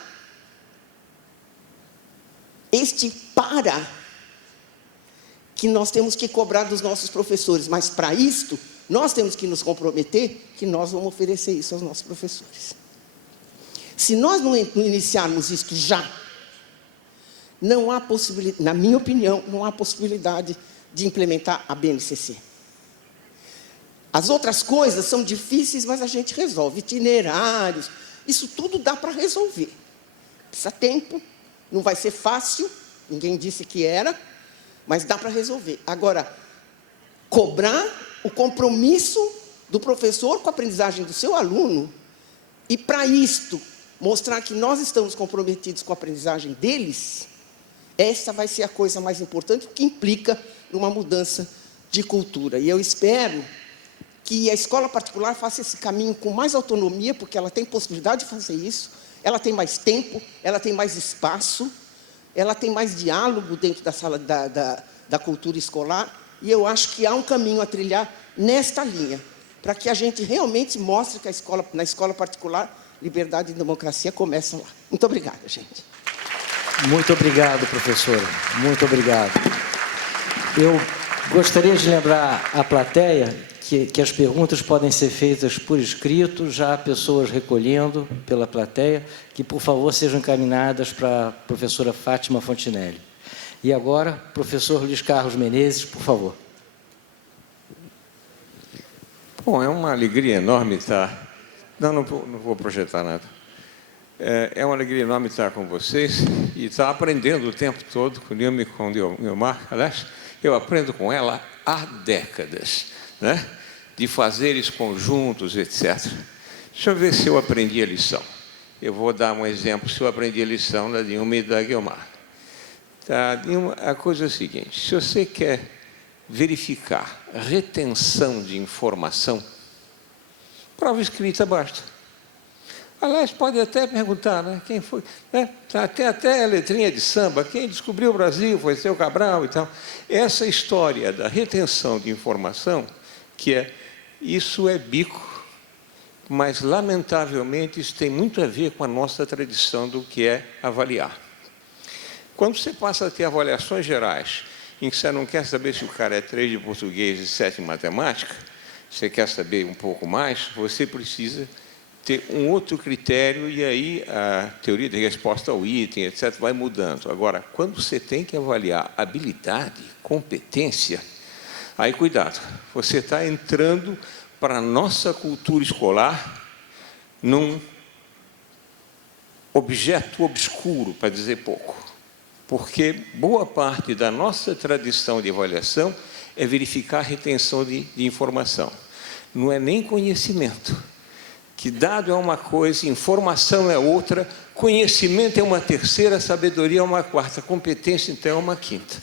Este para que nós temos que cobrar dos nossos professores. Mas, para isto, nós temos que nos comprometer que nós vamos oferecer isso aos nossos professores. Se nós não iniciarmos isto já, não há possibilidade, na minha opinião, não há possibilidade de implementar a BNCC. As outras coisas são difíceis, mas a gente resolve. Itinerários, isso tudo dá para resolver. Precisa de tempo, não vai ser fácil, ninguém disse que era, mas dá para resolver. Agora, cobrar o compromisso do professor com a aprendizagem do seu aluno, e para isto, mostrar que nós estamos comprometidos com a aprendizagem deles, essa vai ser a coisa mais importante, que implica numa mudança de cultura. E eu espero que a escola particular faça esse caminho com mais autonomia, porque ela tem possibilidade de fazer isso, ela tem mais tempo, ela tem mais espaço, ela tem mais diálogo dentro da sala da cultura escolar, e eu acho que há um caminho a trilhar nesta linha, para que a gente realmente mostre que na escola particular, liberdade e democracia começam lá. Muito obrigada, gente. Muito obrigado, professora. Muito obrigado. Eu gostaria de lembrar à plateia que as perguntas podem ser feitas por escrito, já há pessoas recolhendo pela plateia, que, por favor, sejam encaminhadas para a professora Fátima Fontinelli. E agora, professor Luiz Carlos Menezes, por favor. Bom, é uma alegria enorme estar... Não vou projetar nada. É uma alegria enorme estar com vocês e estar aprendendo o tempo todo com o Nilma e com o Guiomar. Aliás, eu aprendo com ela há décadas, né? De fazeres conjuntos, etc. Deixa eu ver se eu aprendi a lição. Eu vou dar um exemplo se eu aprendi a lição da Nilma e da Guiomar. Tá, Nilma, a coisa é a seguinte, se você quer verificar retenção de informação, prova escrita basta. Aliás, pode até perguntar, né? Quem foi? Né? Tem até a letrinha de samba, quem descobriu o Brasil foi Seu Cabral e tal. Essa história da retenção de informação, isso é bico, mas, lamentavelmente, isso tem muito a ver com a nossa tradição do que é avaliar. Quando você passa a ter avaliações gerais, em que você não quer saber se o cara é 3 de português e 7 em matemática, você quer saber um pouco mais, você precisa ter um outro critério, e aí a teoria de resposta ao item, etc., vai mudando. Agora, quando você tem que avaliar habilidade, competência, aí cuidado, você está entrando para a nossa cultura escolar num objeto obscuro, para dizer pouco. Porque boa parte da nossa tradição de avaliação é verificar a retenção de informação. Não é nem conhecimento, que dado é uma coisa, informação é outra, conhecimento é uma terceira, sabedoria é uma quarta, competência, então, é uma quinta.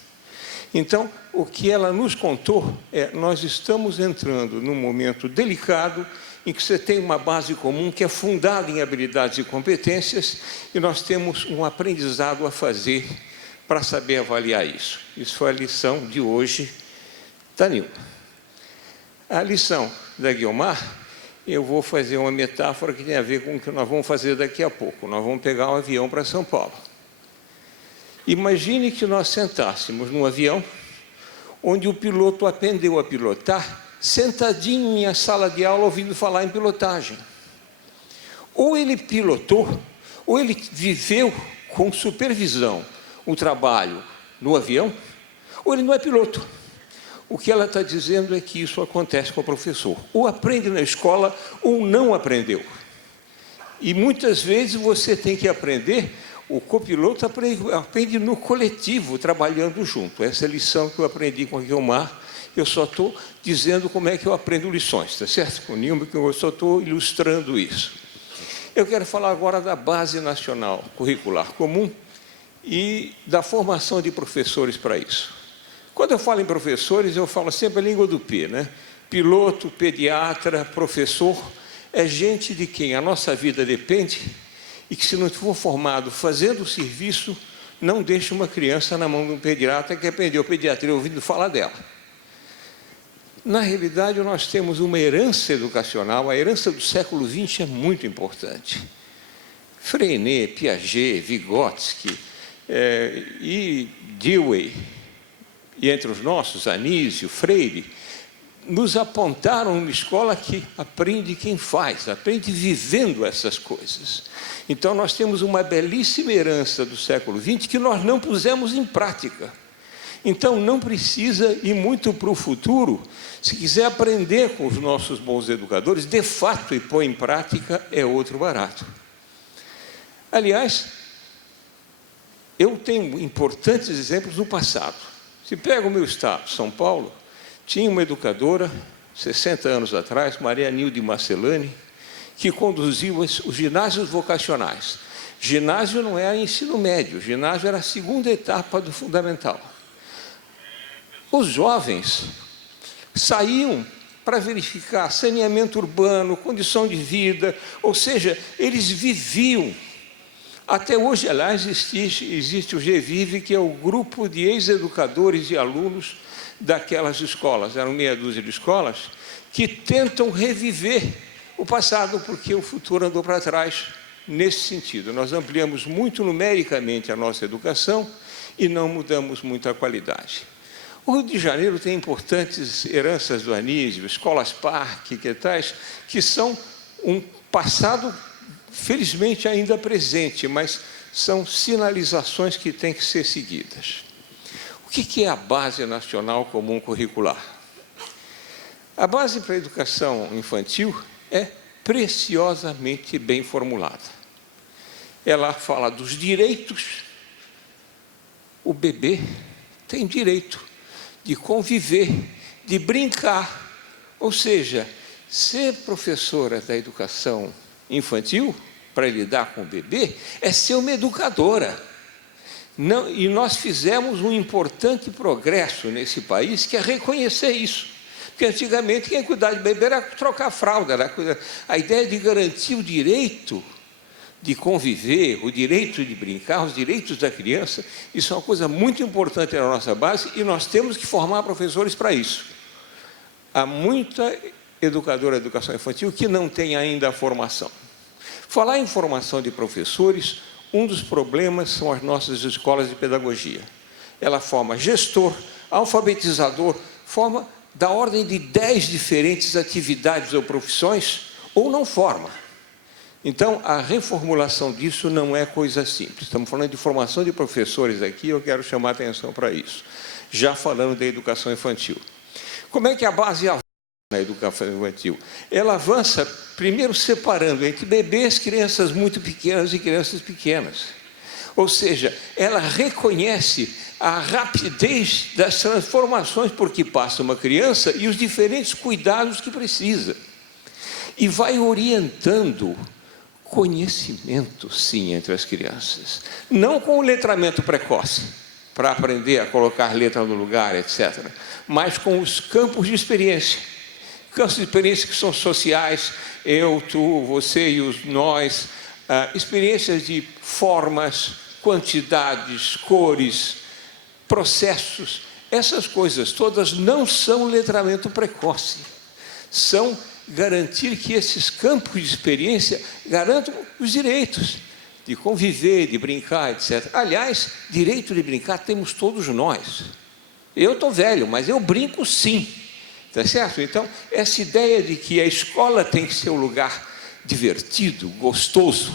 Então, o que ela nos contou nós estamos entrando num momento delicado em que você tem uma base comum que é fundada em habilidades e competências, e nós temos um aprendizado a fazer para saber avaliar isso. Isso foi a lição de hoje da Nilma. A lição da Guiomar, eu vou fazer uma metáfora que tem a ver com o que nós vamos fazer daqui a pouco. Nós vamos pegar um avião para São Paulo. Imagine que nós sentássemos num avião onde o piloto aprendeu a pilotar sentadinho em sala de aula ouvindo falar em pilotagem. Ou ele pilotou, ou ele viveu com supervisão o trabalho no avião, ou ele não é piloto. O que ela está dizendo é que isso acontece com o professor. Ou aprende na escola, ou não aprendeu. E muitas vezes você tem que aprender, o copiloto aprende no coletivo, trabalhando junto. Essa é a lição que eu aprendi com a Guiomar. Eu só estou dizendo como é que eu aprendo lições, está certo? Com o Nilma, que eu só estou ilustrando isso. Eu quero falar agora da Base Nacional Curricular Comum e da formação de professores para isso. Quando eu falo em professores, eu falo sempre a língua do P, né? Piloto, pediatra, professor, é gente de quem a nossa vida depende e que, se não for formado fazendo o serviço, não deixa uma criança na mão de um pediatra que aprendeu pediatria ouvindo falar dela. Na realidade, nós temos uma herança educacional, a herança do século XX é muito importante. Freinet, Piaget, Vygotsky e Dewey, e entre os nossos, Anísio, Freire, nos apontaram uma escola que aprende quem faz, aprende vivendo essas coisas. Então, nós temos uma belíssima herança do século XX que nós não pusemos em prática. Então, não precisa ir muito para o futuro. Se quiser aprender com os nossos bons educadores, de fato, e pôr em prática, é outro barato. Aliás, eu tenho importantes exemplos do passado. Se pega o meu estado, São Paulo, tinha uma educadora, 60 anos atrás, Maria Nilde Marcelani, que conduziu os ginásios vocacionais. Ginásio não é ensino médio, ginásio era a segunda etapa do fundamental. Os jovens saíam para verificar saneamento urbano, condição de vida, ou seja, eles viviam. Até hoje, aliás, existe o GVIVE, que é o grupo de ex-educadores e alunos daquelas escolas. Eram meia dúzia de escolas que tentam reviver o passado, porque o futuro andou para trás nesse sentido. Nós ampliamos muito numericamente a nossa educação e não mudamos muito a qualidade. O Rio de Janeiro tem importantes heranças do Anísio, escolas parque, que tais, que são um passado, felizmente, ainda presente, mas são sinalizações que têm que ser seguidas. O que é a Base Nacional Comum Curricular? A base para a educação infantil é preciosamente bem formulada. Ela fala dos direitos. O bebê tem direito de conviver, de brincar. Ou seja, ser professora da educação infantil, para lidar com o bebê, é ser uma educadora. Não, e nós fizemos um importante progresso nesse país, que é reconhecer isso. Porque antigamente quem cuidava de bebê era trocar fralda. A ideia de garantir o direito de conviver, o direito de brincar, os direitos da criança, isso é uma coisa muito importante na nossa base e nós temos que formar professores para isso. Há muita educadora de educação infantil que não tem ainda a formação. Falar em formação de professores, um dos problemas são as nossas escolas de pedagogia. Ela forma gestor, alfabetizador, forma da ordem de 10 diferentes atividades ou profissões, ou não forma. Então, a reformulação disso não é coisa simples. Estamos falando de formação de professores aqui, eu quero chamar a atenção para isso. Já falando da educação infantil. Como é que a base avança na educação infantil? Ela avança, primeiro, separando entre bebês, crianças muito pequenas e crianças pequenas. Ou seja, ela reconhece a rapidez das transformações por que passa uma criança e os diferentes cuidados que precisa. E vai orientando conhecimento, sim, entre as crianças. Não com o letramento precoce, para aprender a colocar letra no lugar, etc., mas com os campos de experiência. Campos de experiência que são sociais, eu, tu, você e os nós, experiências de formas, quantidades, cores, processos. Essas coisas todas não são letramento precoce, são garantir que esses campos de experiência garantam os direitos de conviver, de brincar, etc. Aliás, direito de brincar temos todos nós. Eu estou velho, mas eu brinco sim. Tá certo? Então, essa ideia de que a escola tem que ser um lugar divertido, gostoso,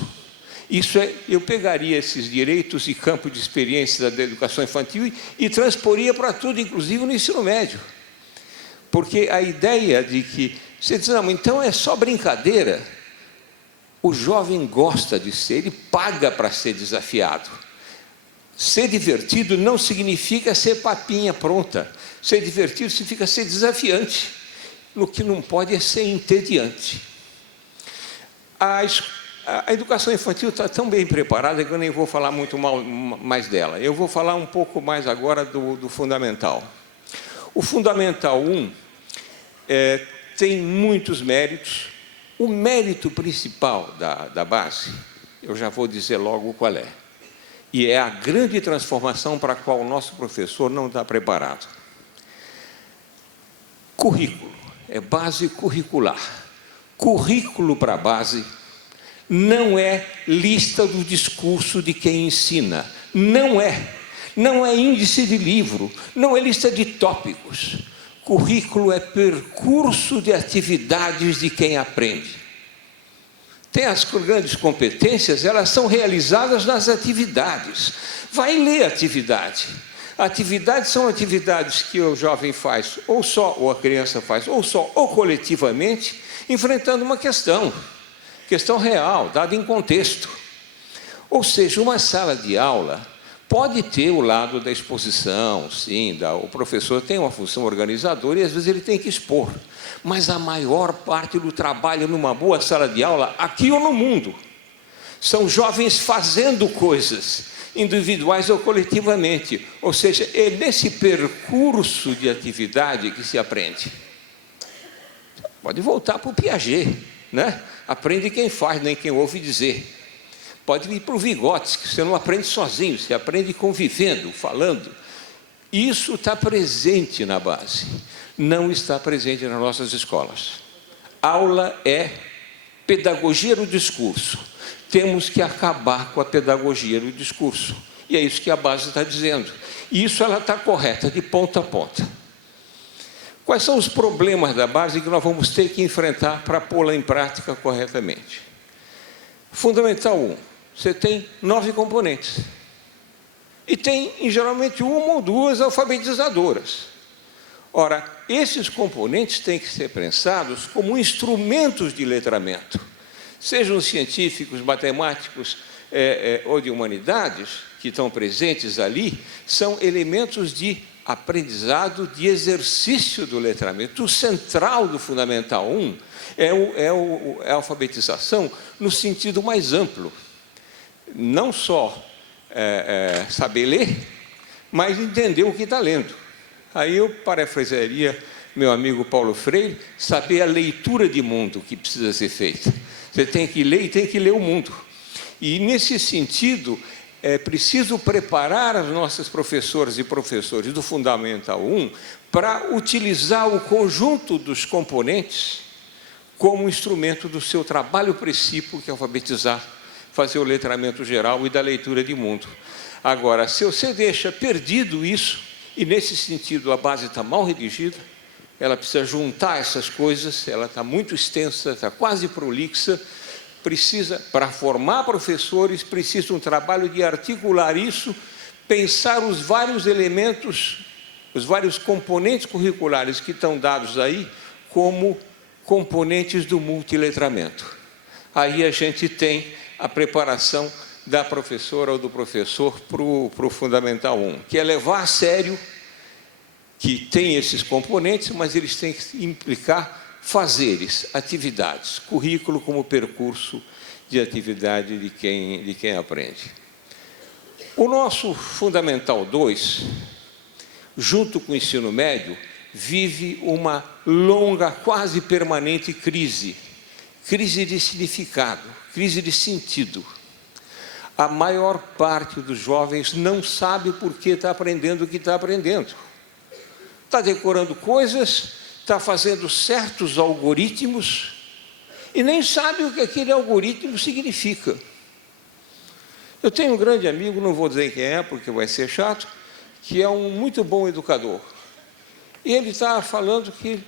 isso é, eu pegaria esses direitos e campo de experiência da educação infantil e transporia para tudo, inclusive no ensino médio. Porque a ideia de que você diz, não, então é só brincadeira. O jovem gosta de ser, ele paga para ser desafiado. Ser divertido não significa ser papinha pronta. Ser divertido significa ser desafiante. O que não pode é ser entediante. A educação infantil está tão bem preparada que eu nem vou falar muito mais dela. Eu vou falar um pouco mais agora do fundamental. O Fundamental 1 tem muitos méritos. O mérito principal da base, eu já vou dizer logo qual é. E é a grande transformação para a qual o nosso professor não está preparado. Currículo, é base curricular. Currículo para a base não é lista do discurso de quem ensina. Não é. Não é índice de livro, não é lista de tópicos. Currículo é percurso de atividades de quem aprende. Tem as grandes competências, elas são realizadas nas atividades. Vai ler atividade. Atividades são atividades que o jovem faz, ou só, ou a criança faz, ou só, ou coletivamente, enfrentando uma questão real, dada em contexto. Ou seja, uma sala de aula Pode ter o lado da exposição, sim, o professor tem uma função organizadora e às vezes ele tem que expor, mas a maior parte do trabalho numa boa sala de aula, aqui ou no mundo, são jovens fazendo coisas, individuais ou coletivamente, ou seja, é nesse percurso de atividade que se aprende. Pode voltar para o Piaget, né? Aprende quem faz, nem quem ouve dizer. Pode ir para o Vygotsky, você não aprende sozinho, você aprende convivendo, falando. Isso está presente na base, não está presente nas nossas escolas. Aula é pedagogia do discurso. Temos que acabar com a pedagogia do discurso. E é isso que a base está dizendo. E isso ela está correta, de ponta a ponta. Quais são os problemas da base que nós vamos ter que enfrentar para pô-la em prática corretamente? Fundamental 1. Você tem 9 componentes. E tem, geralmente, uma ou duas alfabetizadoras. Ora, esses componentes têm que ser pensados como instrumentos de letramento. Sejam científicos, matemáticos ou de humanidades, que estão presentes ali, são elementos de aprendizado, de exercício do letramento. O central do Fundamental 1 é a alfabetização no sentido mais amplo. Não só saber ler, mas entender o que está lendo. Aí eu parafrasearia meu amigo Paulo Freire, saber a leitura de mundo que precisa ser feita. Você tem que ler e tem que ler o mundo. E, nesse sentido, é preciso preparar as nossas professoras e professores do Fundamental 1 para utilizar o conjunto dos componentes como instrumento do seu trabalho principal, que é alfabetizar, fazer o letramento geral e da leitura de mundo. Agora, se você deixa perdido isso, e nesse sentido a base está mal redigida, ela precisa juntar essas coisas, ela está muito extensa, está quase prolixa, precisa, para formar professores, precisa um trabalho de articular isso, pensar os vários elementos, os vários componentes curriculares que estão dados aí como componentes do multiletramento. Aí a gente tem a preparação da professora ou do professor para o Fundamental 1, que é levar a sério que tem esses componentes, mas eles têm que implicar fazeres, atividades, currículo como percurso de atividade de quem aprende. O nosso Fundamental 2, junto com o ensino médio, vive uma longa, quase permanente crise de significado, crise de sentido. A maior parte dos jovens não sabe por que está aprendendo o que está aprendendo. Está decorando coisas, está fazendo certos algoritmos e nem sabe o que aquele algoritmo significa. Eu tenho um grande amigo, não vou dizer quem é, porque vai ser chato, que é um muito bom educador. E ele está falando que,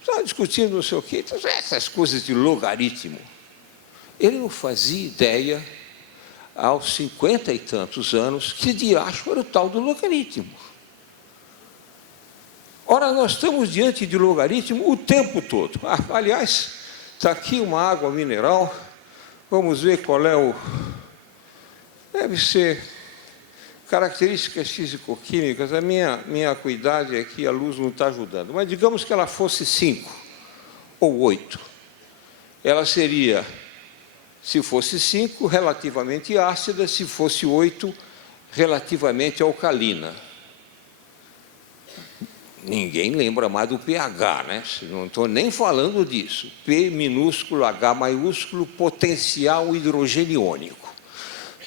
está discutindo não sei o quê, essas coisas de logaritmo. Ele não fazia ideia, aos 50 e tantos anos, que diacho era o tal do logaritmo. Ora, nós estamos diante de logaritmo o tempo todo. Aliás, está aqui uma água mineral, vamos ver qual é o... Deve ser características físico-químicas. A minha acuidade aqui, a luz não está ajudando, mas digamos que ela fosse 5 ou 8. Ela seria, se fosse 5, relativamente ácida, se fosse 8, relativamente alcalina. Ninguém lembra mais do pH, né? Não estou nem falando disso. P minúsculo, H maiúsculo, potencial hidrogeniônico.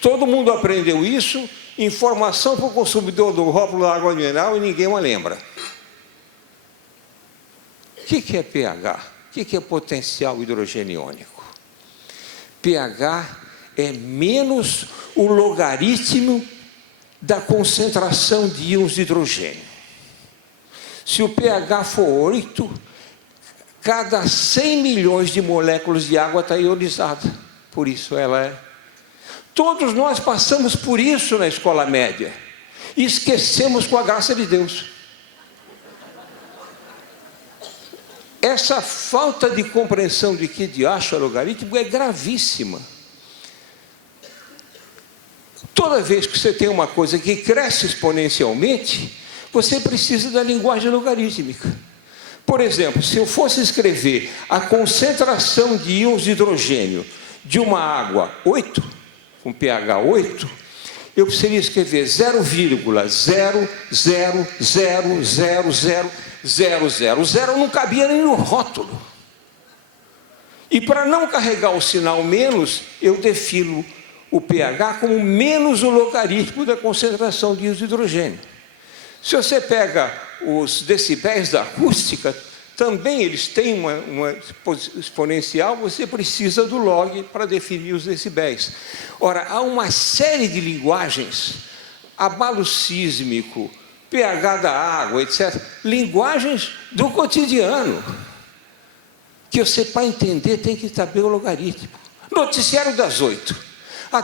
Todo mundo aprendeu isso, informação para o consumidor do rótulo da água mineral e ninguém mais lembra. O que é pH? O que é potencial hidrogeniônico? pH é menos o logaritmo da concentração de íons de hidrogênio. Se o pH for 8, cada 100 milhões de moléculas de água está ionizada. Por isso ela é. Todos nós passamos por isso na escola média. E esquecemos com a graça de Deus. Essa falta de compreensão de que diacho é logaritmo é gravíssima. Toda vez que você tem uma coisa que cresce exponencialmente, você precisa da linguagem logarítmica. Por exemplo, se eu fosse escrever a concentração de íons de hidrogênio de uma água 8, com pH 8, eu precisaria escrever 0,0000000, não cabia nem no rótulo. E para não carregar o sinal menos, eu defino o pH como menos o logaritmo da concentração de íons de hidrogênio. Se você pega os decibéis da acústica, também eles têm uma exponencial, você precisa do log para definir os decibéis. Ora, há uma série de linguagens, abalo sísmico, pH da água, etc., linguagens do cotidiano, que você, para entender, tem que saber o logaritmo. Noticiário das 8.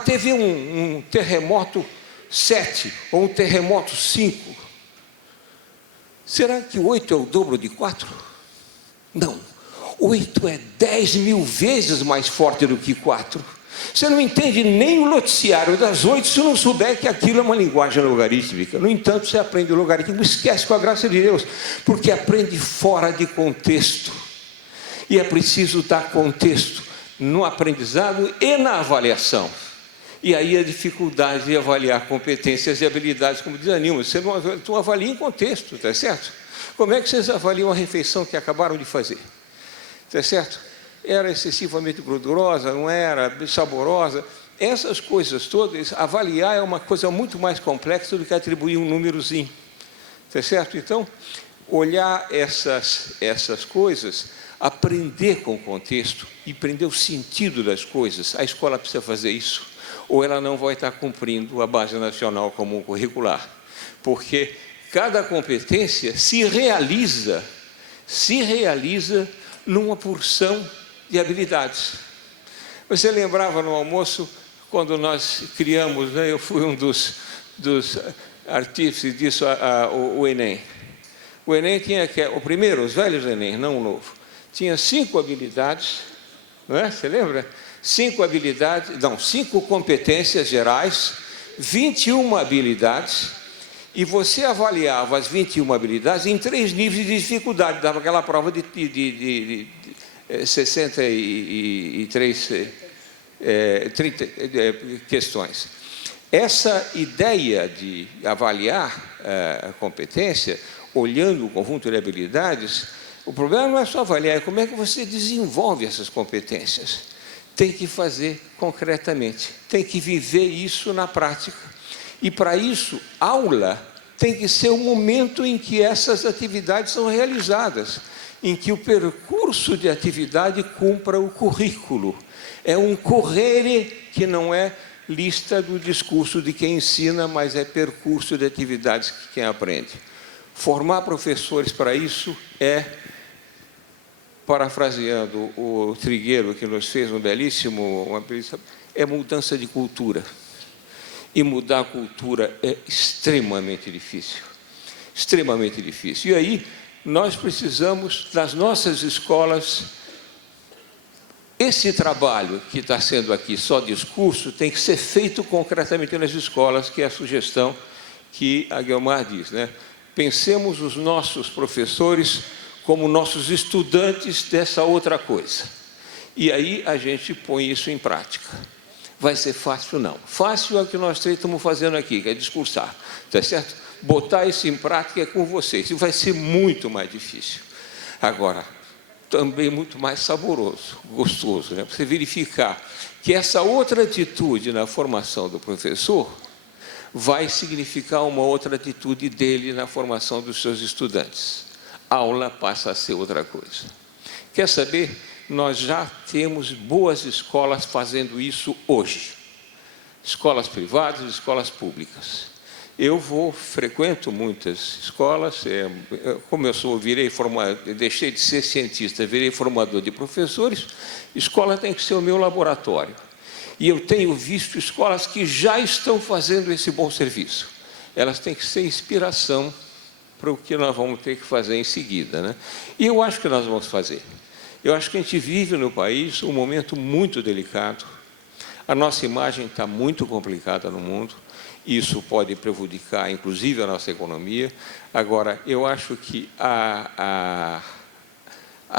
Teve um terremoto 7 ou um terremoto 5. Será que 8 é o dobro de 4? Não. 8 é 10.000 vezes mais forte do que 4. Você não entende nem o noticiário das 8 se não souber que aquilo é uma linguagem logarítmica. No entanto, você aprende o logaritmo, esquece, com a graça de Deus, porque aprende fora de contexto. E é preciso dar contexto no aprendizado e na avaliação. E aí a dificuldade de avaliar competências e habilidades, como diz a Nilma, você não avalia em contexto, tá certo? Como é que vocês avaliam a refeição que acabaram de fazer? Tá certo? Era excessivamente gordurosa, não era saborosa? Essas coisas todas, avaliar é uma coisa muito mais complexa do que atribuir um númerozinho. Tá certo? Então, olhar essas coisas, aprender com o contexto e aprender o sentido das coisas. A escola precisa fazer isso, ou ela não vai estar cumprindo a Base Nacional Comum Curricular. Porque cada competência se realiza numa porção de habilidades. Você lembrava no almoço, quando nós criamos, né, eu fui um dos artífices disso, o Enem. O Enem tinha, o primeiro, os velhos Enem, não o novo, tinha 5 habilidades, não é? Você lembra? 5 competências gerais, 21 habilidades, e você avaliava as 21 habilidades em 3 níveis de dificuldade, dava aquela prova de 63 30 questões. Essa ideia de avaliar a competência, olhando o conjunto de habilidades, o problema não é só avaliar, é como é que você desenvolve essas competências. Tem que fazer concretamente, tem que viver isso na prática. E, para isso, aula tem que ser o momento em que essas atividades são realizadas, em que o percurso de atividade cumpra o currículo. É um correre que não é lista do discurso de quem ensina, mas é percurso de atividades que quem aprende. Formar professores para isso é, parafraseando o Trigueiro, que nos fez é mudança de cultura. E mudar a cultura é extremamente difícil. Extremamente difícil. E aí, nós precisamos, das nossas escolas, esse trabalho que está sendo aqui só discurso, tem que ser feito concretamente nas escolas, que é a sugestão que a Guiomar diz, né? Pensemos os nossos professores como nossos estudantes dessa outra coisa. E aí a gente põe isso em prática. Vai ser fácil? Não. Fácil é o que nós três estamos fazendo aqui, que é discursar, tá certo? Botar isso em prática é com vocês, e vai ser muito mais difícil. Agora, também muito mais saboroso, gostoso, né? Você verificar que essa outra atitude na formação do professor vai significar uma outra atitude dele na formação dos seus estudantes. A aula passa a ser outra coisa. Quer saber? Nós já temos boas escolas fazendo isso hoje. Escolas privadas e escolas públicas. Eu frequento muitas escolas, como deixei de ser cientista, virei formador de professores, escola tem que ser o meu laboratório. E eu tenho visto escolas que já estão fazendo esse bom serviço. Elas têm que ser inspiração para o que nós vamos ter que fazer em seguida, né? E eu acho que nós vamos fazer. Eu acho que a gente vive no país um momento muito delicado. A nossa imagem está muito complicada no mundo, isso pode prejudicar, inclusive, a nossa economia. Agora, eu acho que a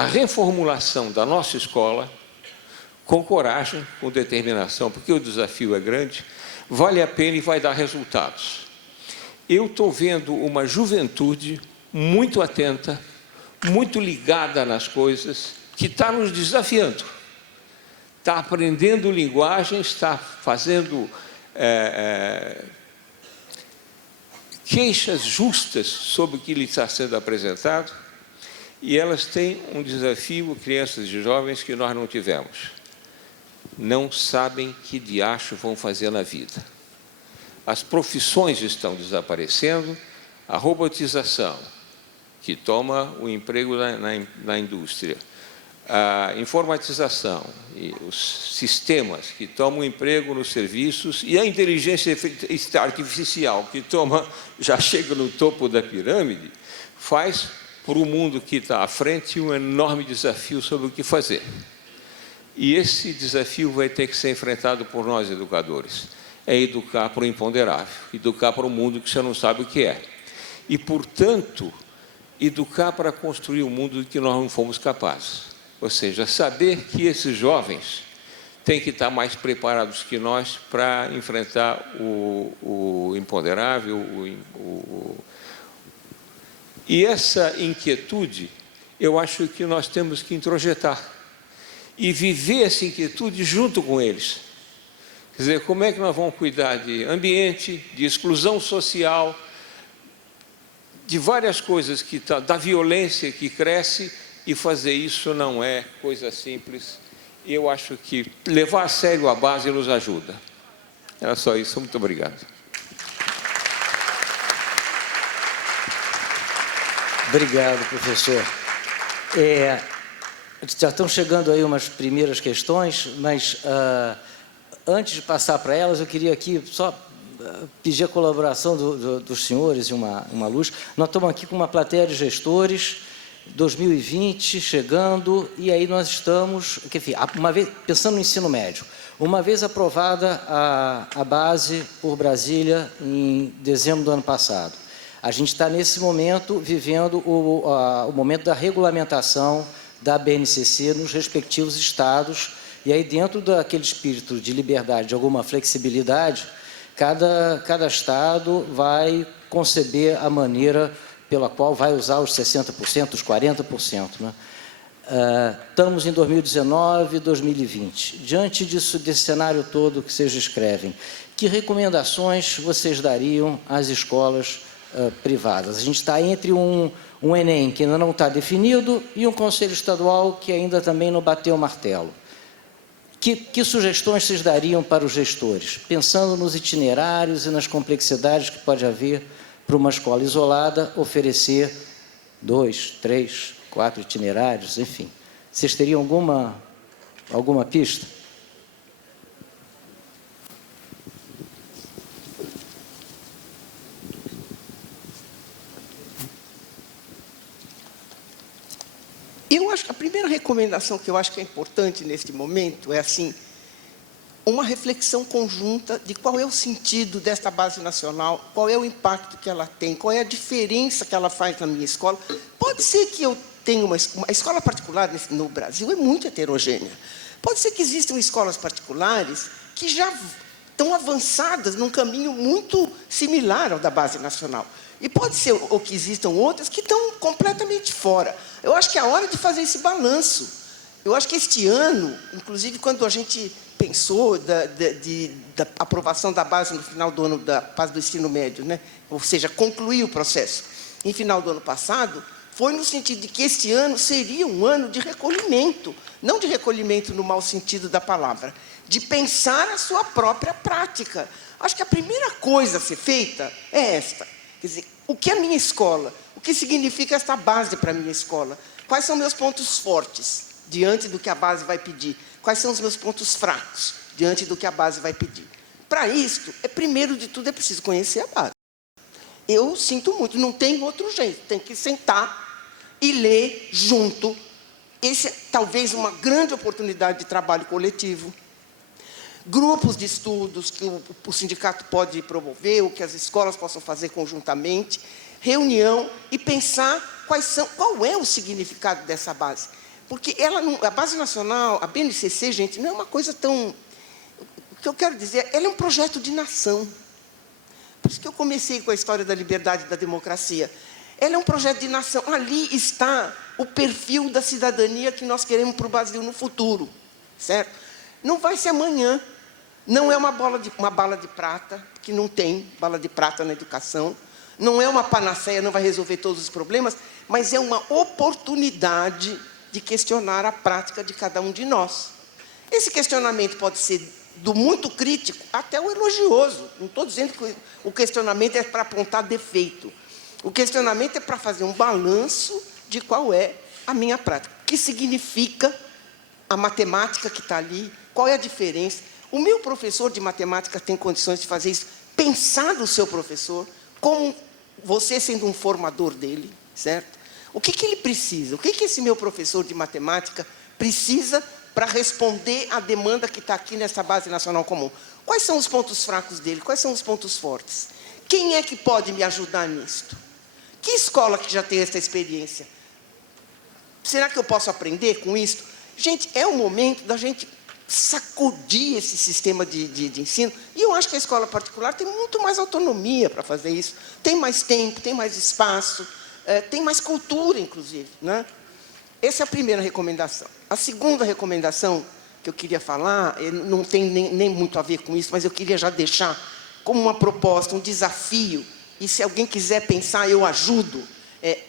reformulação da nossa escola, com coragem, com determinação, porque o desafio é grande, vale a pena e vai dar resultados. Eu estou vendo uma juventude muito atenta, muito ligada nas coisas, que está nos desafiando. Está aprendendo linguagem, está fazendo queixas justas sobre o que lhe está sendo apresentado, e elas têm um desafio, crianças e jovens, que nós não tivemos. Não sabem que diacho vão fazer na vida. As profissões estão desaparecendo, a robotização, que toma o emprego na indústria, a informatização e os sistemas que tomam emprego nos serviços e a inteligência artificial, que já chega no topo da pirâmide, faz para o mundo que está à frente um enorme desafio sobre o que fazer. E esse desafio vai ter que ser enfrentado por nós, educadores. É educar para o imponderável, educar para o mundo que você não sabe o que é. E, portanto, educar para construir um mundo de que nós não fomos capazes. Ou seja, saber que esses jovens têm que estar mais preparados que nós para enfrentar o imponderável. E essa inquietude, eu acho que nós temos que introjetar e viver essa inquietude junto com eles. Quer dizer, como é que nós vamos cuidar de ambiente, de exclusão social, de várias coisas, da violência que cresce, e fazer isso não é coisa simples. E eu acho que levar a sério a base nos ajuda. Era só isso. Muito obrigado. Obrigado, professor. Já estão chegando aí umas primeiras questões, mas antes de passar para elas, eu queria aqui só pedir a colaboração dos senhores e uma luz. Nós estamos aqui com uma plateia de gestores, 2020 chegando, e aí nós estamos, enfim, pensando no ensino médio, uma vez aprovada a base por Brasília em dezembro do ano passado. A gente está, nesse momento, vivendo o momento da regulamentação da BNCC nos respectivos estados, e aí, dentro daquele espírito de liberdade, de alguma flexibilidade, cada estado vai conceber a maneira pela qual vai usar os 60%, os 40%. Né? Estamos em 2019, 2020. Diante desse cenário todo que vocês descrevem, que recomendações vocês dariam às escolas privadas? A gente está entre um Enem que ainda não está definido e um Conselho Estadual que ainda também não bateu o martelo. Que sugestões vocês dariam para os gestores, pensando nos itinerários e nas complexidades que pode haver para uma escola isolada oferecer 2, 3, 4 itinerários, enfim? Vocês teriam alguma pista? Eu acho que a primeira recomendação que eu acho que é importante neste momento é, assim, uma reflexão conjunta de qual é o sentido desta base nacional, qual é o impacto que ela tem, qual é a diferença que ela faz na minha escola. Pode ser que eu tenha uma escola particular no Brasil é muito heterogênea. Pode ser que existam escolas particulares que já estão avançadas num caminho muito similar ao da base nacional. E pode ser ou que existam outras que estão completamente fora. Eu acho que é a hora de fazer esse balanço. Eu acho que este ano, inclusive quando a gente pensou da aprovação da base no final do ano, da base do ensino médio, né? Ou seja, concluir o processo em final do ano passado, foi no sentido de que este ano seria um ano de recolhimento, não de recolhimento no mau sentido da palavra, de pensar a sua própria prática. Acho que a primeira coisa a ser feita é esta. Quer dizer, o que é a minha escola? O que significa esta base para a minha escola? Quais são meus pontos fortes diante do que a base vai pedir? Quais são os meus pontos fracos diante do que a base vai pedir? Para isso, primeiro de tudo, é preciso conhecer a base. Eu sinto muito, não tem outro jeito. Tem que sentar e ler junto. Esse é talvez uma grande oportunidade de trabalho coletivo. grupos de estudos que o sindicato pode promover, ou que as escolas possam fazer conjuntamente, reunião e pensar qual é o significado dessa base. Porque a base nacional, a BNCC, gente, não é uma coisa tão... O que eu quero dizer, ela é um projeto de nação. Por isso que eu comecei com a história da liberdade e da democracia. Ela é um projeto de nação. Ali está o perfil da cidadania que nós queremos para o Brasil no futuro. Certo? Não vai ser amanhã. Não é uma bala de prata, que não tem bala de prata na educação. Não é uma panaceia, não vai resolver todos os problemas, mas é uma oportunidade de questionar a prática de cada um de nós. Esse questionamento pode ser do muito crítico até o elogioso. Não estou dizendo que o questionamento é para apontar defeito. O questionamento é para fazer um balanço de qual é a minha prática. O que significa a matemática que está ali? Qual é a diferença? O meu professor de matemática tem condições de fazer isso. Pensar no seu professor, como você sendo um formador dele, certo? O que ele precisa? O que esse meu professor de matemática precisa para responder à demanda que está aqui nessa base nacional comum? Quais são os pontos fracos dele? Quais são os pontos fortes? Quem é que pode me ajudar nisto? Que escola que já tem essa experiência? Será que eu posso aprender com isso? Gente, é o momento da gente sacudir esse sistema de ensino. E eu acho que a escola particular tem muito mais autonomia para fazer isso. Tem mais tempo, tem mais espaço, tem mais cultura, inclusive, né? Essa é a primeira recomendação. A segunda recomendação que eu queria falar, não tem nem muito a ver com isso, mas eu queria já deixar como uma proposta, um desafio, e se alguém quiser pensar, eu ajudo,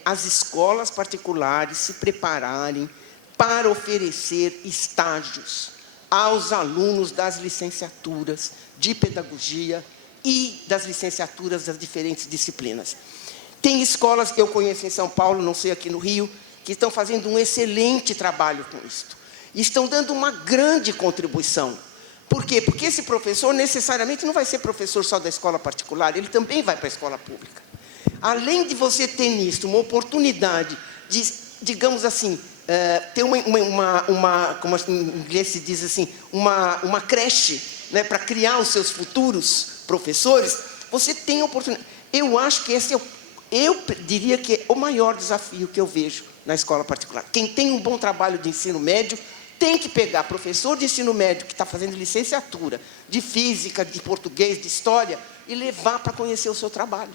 as escolas particulares se prepararem para oferecer estágios aos alunos das licenciaturas de pedagogia e das licenciaturas das diferentes disciplinas. Tem escolas que eu conheço em São Paulo, não sei aqui no Rio, que estão fazendo um excelente trabalho com isto. E estão dando uma grande contribuição. Por quê? Porque esse professor necessariamente não vai ser professor só da escola particular, ele também vai para a escola pública. Além de você ter nisto uma oportunidade de, digamos assim, ter como em inglês se diz assim, uma creche, né, para criar os seus futuros professores, você tem a oportunidade. Eu acho que esse eu diria que é o maior desafio que eu vejo na escola particular. Quem tem um bom trabalho de ensino médio tem que pegar professor de ensino médio que está fazendo licenciatura de física, de português, de história, e levar para conhecer o seu trabalho.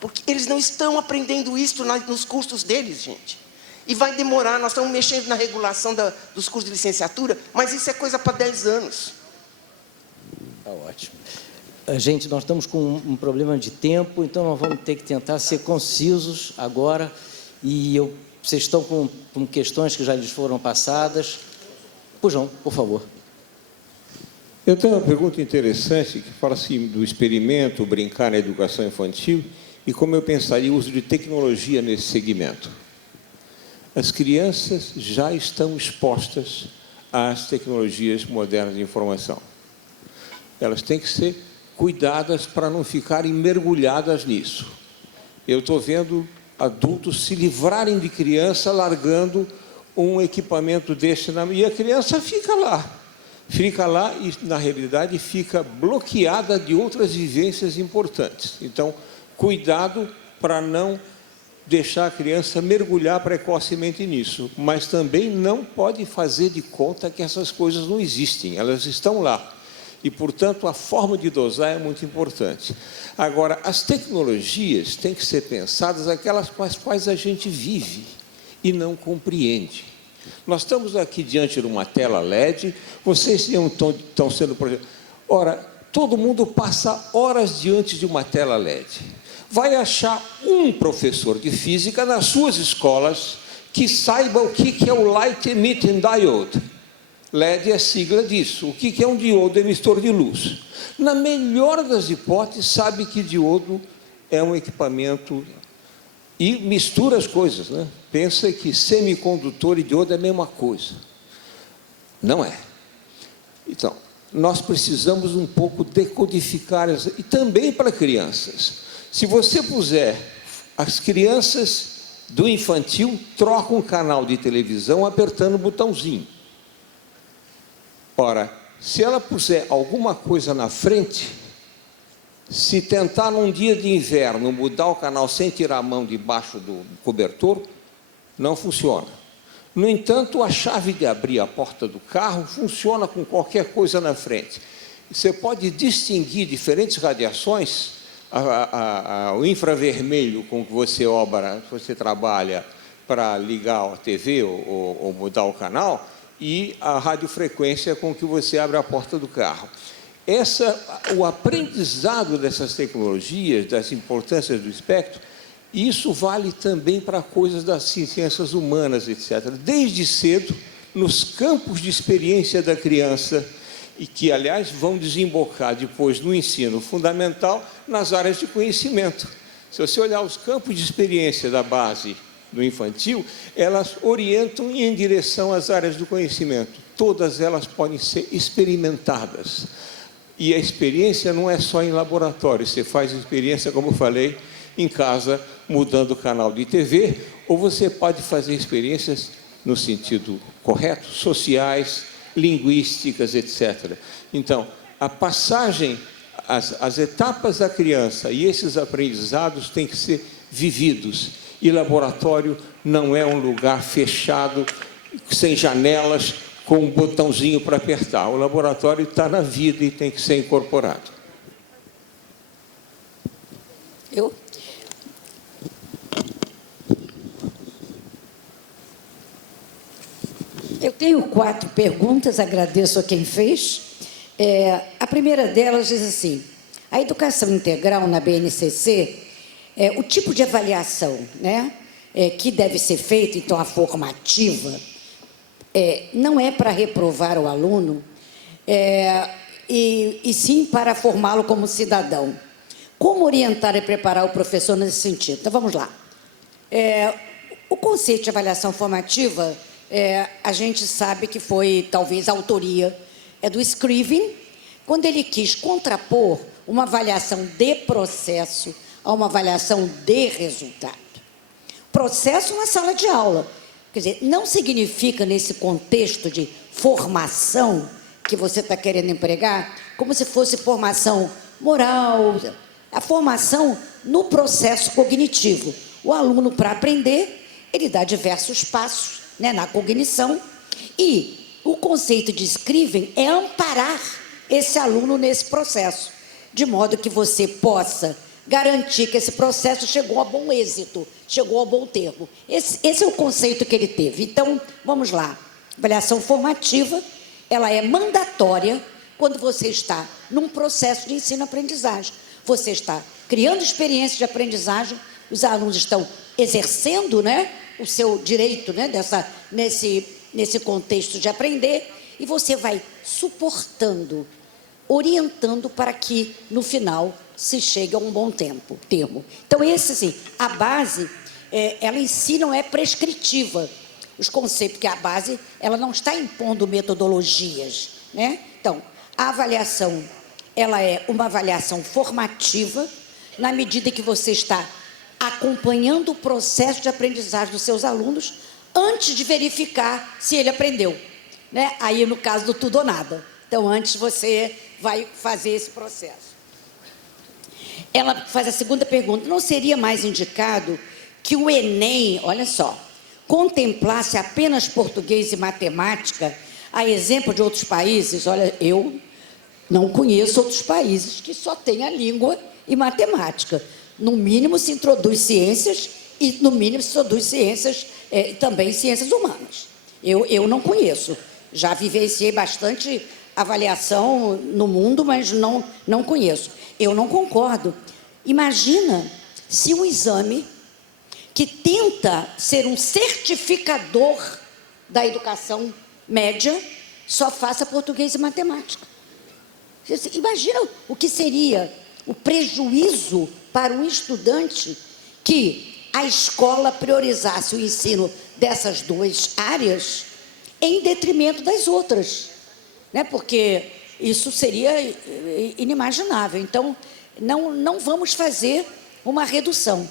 Porque eles não estão aprendendo isso nos cursos deles, gente. E vai demorar, nós estamos mexendo na regulação dos cursos de licenciatura, mas isso é coisa para 10 anos. Está ótimo. Gente, nós estamos com um problema de tempo, então nós vamos ter que tentar ser concisos agora. E vocês estão com questões que já lhes foram passadas. Pujão, por favor. Eu tenho uma pergunta interessante que fala assim do experimento, brincar na educação infantil, e como eu pensaria o uso de tecnologia nesse segmento. As crianças já estão expostas às tecnologias modernas de informação. Elas têm que ser cuidadas para não ficarem mergulhadas nisso. Eu estou vendo adultos se livrarem de criança largando um equipamento desse e a criança fica lá e, na realidade, fica bloqueada de outras vivências importantes. Então, cuidado para não deixar a criança mergulhar precocemente nisso, mas também não pode fazer de conta que essas coisas não existem, elas estão lá. E, portanto, a forma de dosar é muito importante. Agora, as tecnologias têm que ser pensadas aquelas com as quais a gente vive e não compreende. Nós estamos aqui diante de uma tela LED, vocês estão sendo projetados. Ora, todo mundo passa horas diante de uma tela LED. Vai achar um professor de física nas suas escolas que saiba o que é o Light Emitting Diode. LED é sigla disso. O que é um diodo emissor de luz? Na melhor das hipóteses, sabe que diodo é um equipamento e mistura as coisas, né? Pensa que semicondutor e diodo é a mesma coisa. Não é. Então, nós precisamos um pouco decodificar, e também para crianças. Se você puser as crianças do infantil, trocam um canal de televisão apertando o botãozinho. Ora, Se ela puser alguma coisa na frente, se tentar num dia de inverno mudar o canal sem tirar a mão debaixo do cobertor, não funciona. No entanto, a chave de abrir a porta do carro funciona com qualquer coisa na frente. Você pode distinguir diferentes radiações, o infravermelho com que você trabalha para ligar a TV ou mudar o canal, e a radiofrequência com que você abre a porta do carro. O aprendizado dessas tecnologias, das importâncias do espectro, isso vale também para coisas das ciências humanas, etc. Desde cedo, nos campos de experiência da criança, e que, aliás, vão desembocar depois no ensino fundamental nas áreas de conhecimento. Se você olhar os campos de experiência da base do infantil, elas orientam em direção às áreas do conhecimento. Todas elas podem ser experimentadas. E a experiência não é só em laboratório, você faz experiência, como eu falei, em casa, mudando o canal de TV, ou você pode fazer experiências no sentido correto, sociais, linguísticas, etc. Então, a passagem, as etapas da criança e esses aprendizados têm que ser vividos. E laboratório não é um lugar fechado, sem janelas, com um botãozinho para apertar. O laboratório está na vida e tem que ser incorporado. Eu tenho 4 perguntas, agradeço a quem fez. A primeira delas diz assim: a educação integral na BNCC, o tipo de avaliação, né, que deve ser feita, então a formativa, não é para reprovar o aluno, e sim para formá-lo como cidadão. Como orientar e preparar o professor nesse sentido? Então, vamos lá. O conceito de avaliação formativa, a gente sabe que foi, talvez, a autoria do Scriven, quando ele quis contrapor uma avaliação de processo a uma avaliação de resultado. Processo na sala de aula. Quer dizer, não significa, nesse contexto de formação que você está querendo empregar, como se fosse formação moral, a formação no processo cognitivo. O aluno, para aprender, ele dá diversos passos, né, na cognição, e o conceito de Scriven é amparar esse aluno nesse processo, de modo que você possa garantir que esse processo chegou a bom êxito, chegou a bom termo. Esse é o conceito que ele teve. Então, vamos lá. Avaliação formativa, ela é mandatória quando você está num processo de ensino-aprendizagem. Você está criando experiências de aprendizagem, os alunos estão exercendo, né, o seu direito, né, nesse contexto de aprender, e você vai suportando, orientando para que, no final, se chegue a um bom termo. Então, assim, a base, ela em si não é prescritiva. Os conceitos, porque a base, ela não está impondo metodologias, né? Então, a avaliação, ela é uma avaliação formativa, na medida que você está acompanhando o processo de aprendizagem dos seus alunos, antes de verificar se ele aprendeu, né? Aí, no caso do tudo ou nada. Então, antes você vai fazer esse processo. Ela faz a segunda pergunta: não seria mais indicado que o Enem, olha só, contemplasse apenas português e matemática, a exemplo de outros países? Olha, eu não conheço outros países que só têm a língua e matemática. No mínimo se introduz ciências e, no mínimo, se introduz ciências, também ciências humanas. Eu não conheço. Já vivenciei bastante avaliação no mundo, mas não conheço. Eu não concordo. Imagina se um exame que tenta ser um certificador da educação média só faça português e matemática. Imagina o que seria o prejuízo para um estudante que a escola priorizasse o ensino dessas 2 áreas em detrimento das outras, né? Porque isso seria inimaginável. Então, não vamos fazer uma redução.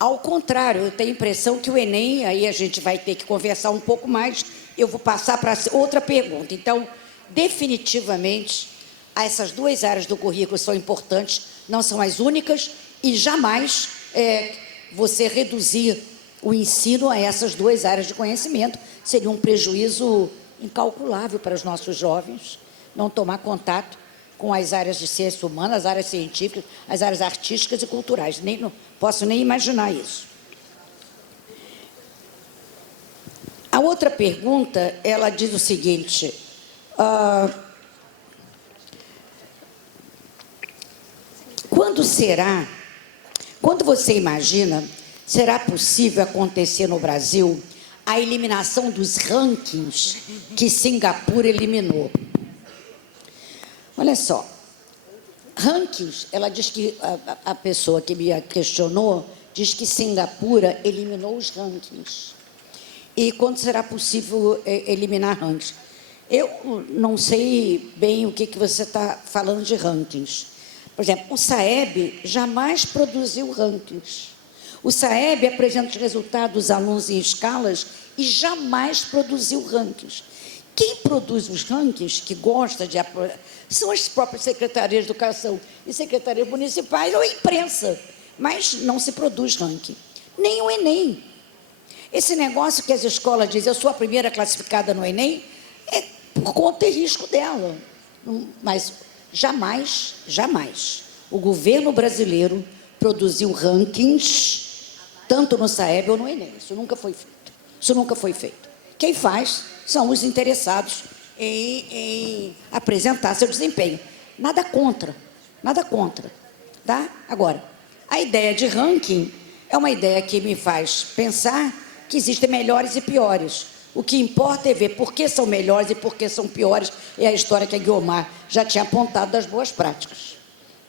Ao contrário, eu tenho a impressão que o Enem, aí a gente vai ter que conversar um pouco mais, eu vou passar para outra pergunta. Então, definitivamente, essas duas áreas do currículo são importantes, não são as únicas, e jamais você reduzir o ensino a essas duas áreas de conhecimento seria um prejuízo incalculável para os nossos jovens, não tomar contato com as áreas de ciência humana, as áreas científicas, as áreas artísticas e culturais. Não posso nem imaginar isso. A outra pergunta, ela diz o seguinte: quando você imagina, será possível acontecer no Brasil a eliminação dos rankings que Singapura eliminou? Olha só, rankings, ela diz que, a pessoa que me questionou, diz que Singapura eliminou os rankings. E quando será possível eliminar rankings? Eu não sei bem o que você está falando de rankings. Por exemplo, o SAEB jamais produziu rankings. O SAEB apresenta os resultados dos alunos em escalas e jamais produziu rankings. Quem produz os rankings, que gosta de... são as próprias secretarias de educação e secretarias municipais ou a imprensa, mas não se produz ranking. Nem o Enem. Esse negócio que as escolas dizem, eu sou a primeira classificada no Enem, é por conta e risco dela. Mas jamais, jamais, o governo brasileiro produziu rankings, tanto no SAEB ou no Enem. Isso nunca foi feito. Isso nunca foi feito. Quem faz são os interessados em apresentar seu desempenho. Nada contra, nada contra. Tá? Agora, a ideia de ranking é uma ideia que me faz pensar que existem melhores e piores. O que importa é ver por que são melhores e por que são piores. É a história que a Guiomar já tinha apontado das boas práticas.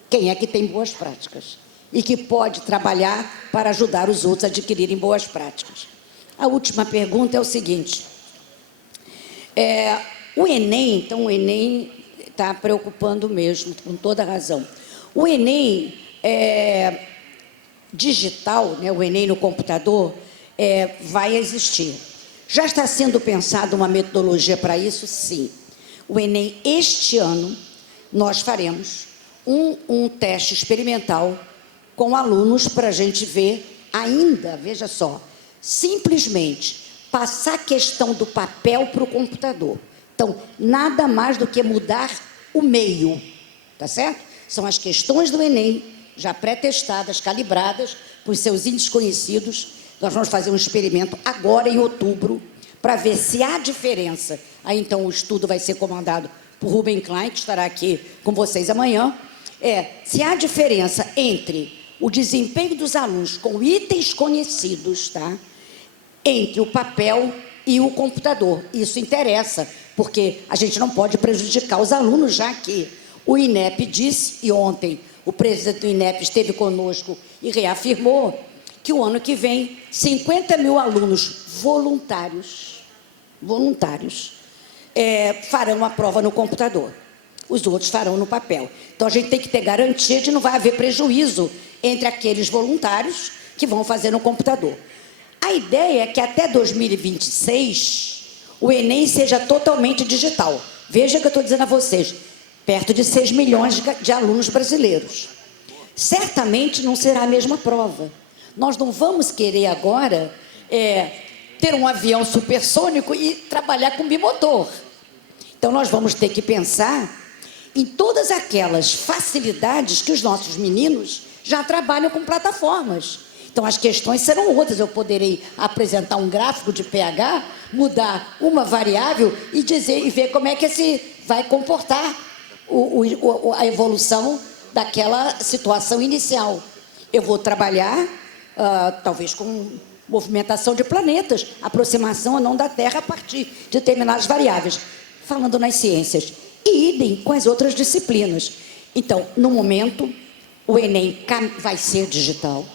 Quem é que tem boas práticas? E que pode trabalhar para ajudar os outros a adquirirem boas práticas. A última pergunta é o seguinte. O Enem, então o Enem está preocupando mesmo, com toda razão. O Enem digital, né, o Enem no computador, vai existir. Já está sendo pensada uma metodologia para isso? Sim. O Enem, este ano, nós faremos um teste experimental com alunos para a gente ver ainda, veja só, simplesmente passar a questão do papel para o computador. Então, nada mais do que mudar o meio, tá certo? São as questões do Enem, já pré-testadas, calibradas, por seus índices conhecidos. Nós vamos fazer um experimento agora em outubro, para ver se há diferença. Aí, então, o estudo vai ser comandado por Rubem Klein, que estará aqui com vocês amanhã. Se há diferença entre o desempenho dos alunos com itens conhecidos, tá? Entre o papel e o computador. Isso interessa, porque a gente não pode prejudicar os alunos, já que o INEP disse, e ontem o presidente do INEP esteve conosco e reafirmou, que o ano que vem 50 mil alunos voluntários farão a prova no computador. Os outros farão no papel. Então, a gente tem que ter garantia de que não vai haver prejuízo entre aqueles voluntários que vão fazer no computador. A ideia é que até 2026 o Enem seja totalmente digital. Veja que eu estou dizendo a vocês, perto de 6 milhões de alunos brasileiros. Certamente não será a mesma prova. Nós não vamos querer agora ter um avião supersônico e trabalhar com bimotor. Então, nós vamos ter que pensar em todas aquelas facilidades que os nossos meninos já trabalham com plataformas. Então, as questões serão outras. Eu poderei apresentar um gráfico de pH, mudar uma variável e ver como é que se vai comportar a evolução daquela situação inicial. Eu vou trabalhar, talvez com movimentação de planetas, aproximação ou não da Terra a partir de determinadas variáveis, falando nas ciências. E idem com as outras disciplinas. Então, no momento, o Enem vai ser digital.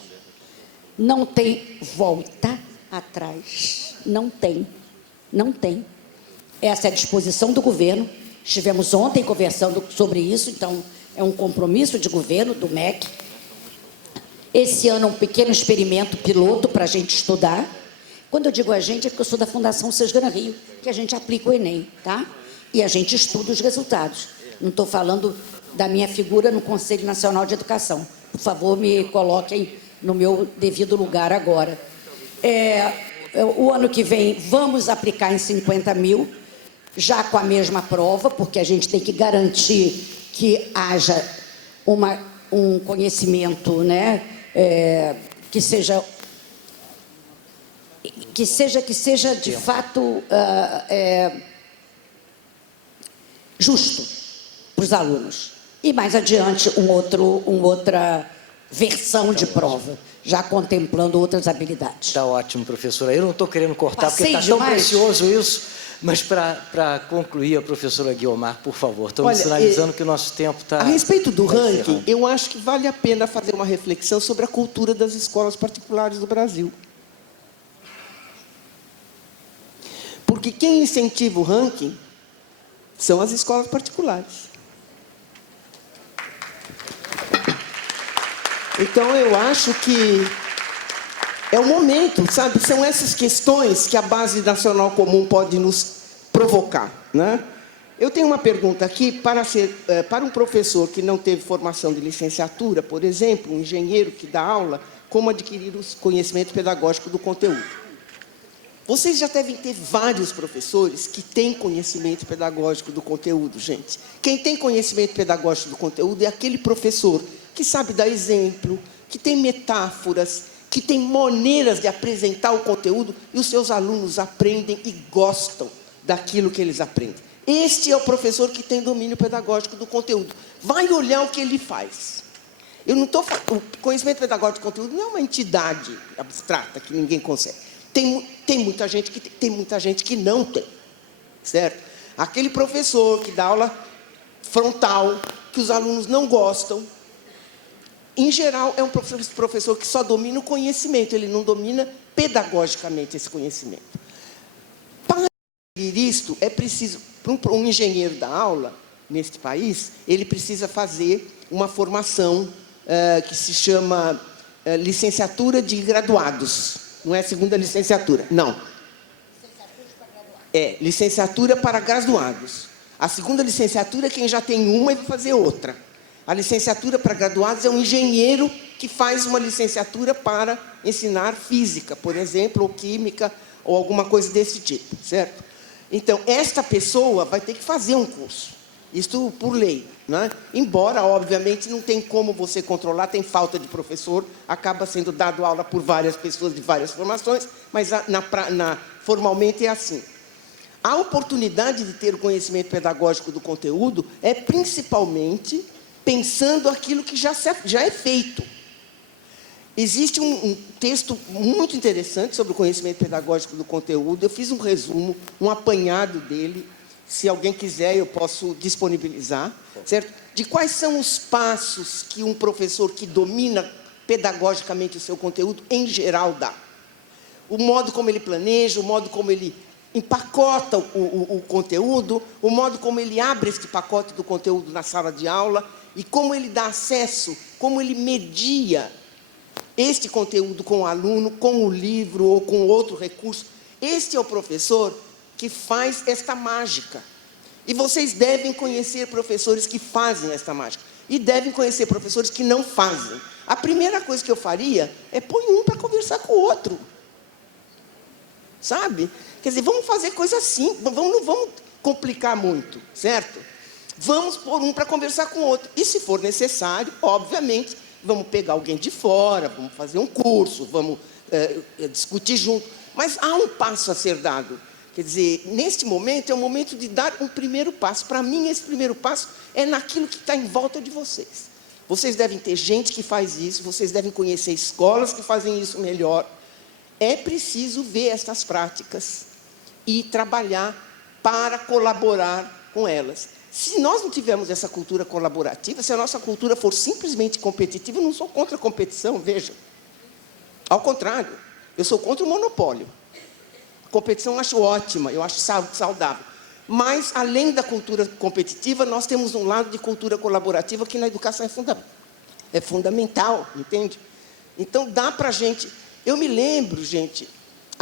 Não tem volta atrás. Não tem. Não tem. Essa é a disposição do governo. Estivemos ontem conversando sobre isso, então é um compromisso de governo, do MEC. Esse ano é um pequeno experimento piloto para a gente estudar. Quando eu digo a gente, é porque eu sou da Fundação Sesgana Rio, que a gente aplica o Enem, tá? E a gente estuda os resultados. Não estou falando da minha figura no Conselho Nacional de Educação. Por favor, me coloquem no meu devido lugar agora. O ano que vem, vamos aplicar em 50 mil, já com a mesma prova, porque a gente tem que garantir que haja um conhecimento, né, que seja de fato justo para os alunos. E mais adiante, outra versão de prova, já contemplando outras habilidades. Está ótimo, professora. Eu não estou querendo cortar, Passei porque está tão demais. precioso isso, mas para concluir, a professora Guiomar, por favor. Estamos sinalizando que o nosso tempo está... A respeito do ranking, eu acho que vale a pena fazer uma reflexão sobre a cultura das escolas particulares do Brasil. Porque quem incentiva o ranking são as escolas particulares. Então, eu acho que é o momento, sabe? São essas questões que a Base Nacional Comum pode nos provocar, né? Eu tenho uma pergunta aqui para um professor que não teve formação de licenciatura, por exemplo, um engenheiro que dá aula, como adquirir o conhecimento pedagógico do conteúdo. Vocês já devem ter vários professores que têm conhecimento pedagógico do conteúdo, gente. Quem tem conhecimento pedagógico do conteúdo é aquele professor que sabe dar exemplo, que tem metáforas, que tem maneiras de apresentar o conteúdo e os seus alunos aprendem e gostam daquilo que eles aprendem. Este é o professor que tem domínio pedagógico do conteúdo. Vai olhar o que ele faz. Eu não estou falando... O conhecimento pedagógico do conteúdo não é uma entidade abstrata que ninguém consegue. Tem muita gente que não tem, certo? Aquele professor que dá aula frontal, que os alunos não gostam, em geral, é um professor que só domina o conhecimento, ele não domina pedagogicamente esse conhecimento. Para conseguir isto, é preciso, para um engenheiro da aula, neste país, ele precisa fazer uma formação que se chama licenciatura de graduados. Não é segunda licenciatura, não. É licenciatura para graduados. A segunda licenciatura é quem já tem uma e vai fazer outra. A licenciatura para graduados é um engenheiro que faz uma licenciatura para ensinar física, por exemplo, ou química, ou alguma coisa desse tipo, certo? Então, esta pessoa vai ter que fazer um curso. Isto por lei, né? Embora, obviamente, não tem como você controlar, tem falta de professor, acaba sendo dado aula por várias pessoas de várias formações, mas formalmente é assim. A oportunidade de ter o conhecimento pedagógico do conteúdo é principalmente pensando aquilo que já é feito. Existe um texto muito interessante sobre o conhecimento pedagógico do conteúdo. Eu fiz um resumo, um apanhado dele. Se alguém quiser, eu posso disponibilizar, certo? De quais são os passos que um professor que domina pedagogicamente o seu conteúdo, em geral, dá. O modo como ele planeja, o modo como ele empacota o conteúdo, o modo como ele abre este pacote do conteúdo na sala de aula e como ele dá acesso, como ele media este conteúdo com o aluno, com o livro ou com outro recurso. Este é o professor que faz esta mágica. E vocês devem conhecer professores que fazem esta mágica. E devem conhecer professores que não fazem. A primeira coisa que eu faria é pôr um para conversar com o outro. Sabe? Quer dizer, vamos fazer coisa assim, não vamos complicar muito, certo? Vamos pôr um para conversar com o outro. E se for necessário, obviamente, vamos pegar alguém de fora, vamos fazer um curso, vamos discutir junto. Mas há um passo a ser dado. Quer dizer, neste momento, é o momento de dar um primeiro passo. Para mim, esse primeiro passo é naquilo que está em volta de vocês. Vocês devem ter gente que faz isso, vocês devem conhecer escolas que fazem isso melhor. É preciso ver estas práticas e trabalhar para colaborar com elas. Se nós não tivermos essa cultura colaborativa, se a nossa cultura for simplesmente competitiva, eu não sou contra a competição, veja. Ao contrário, eu sou contra o monopólio. Competição eu acho ótima, eu acho saudável. Mas, além da cultura competitiva, nós temos um lado de cultura colaborativa que na educação é fundamental, entende? Então, dá para a gente... Eu me lembro, gente,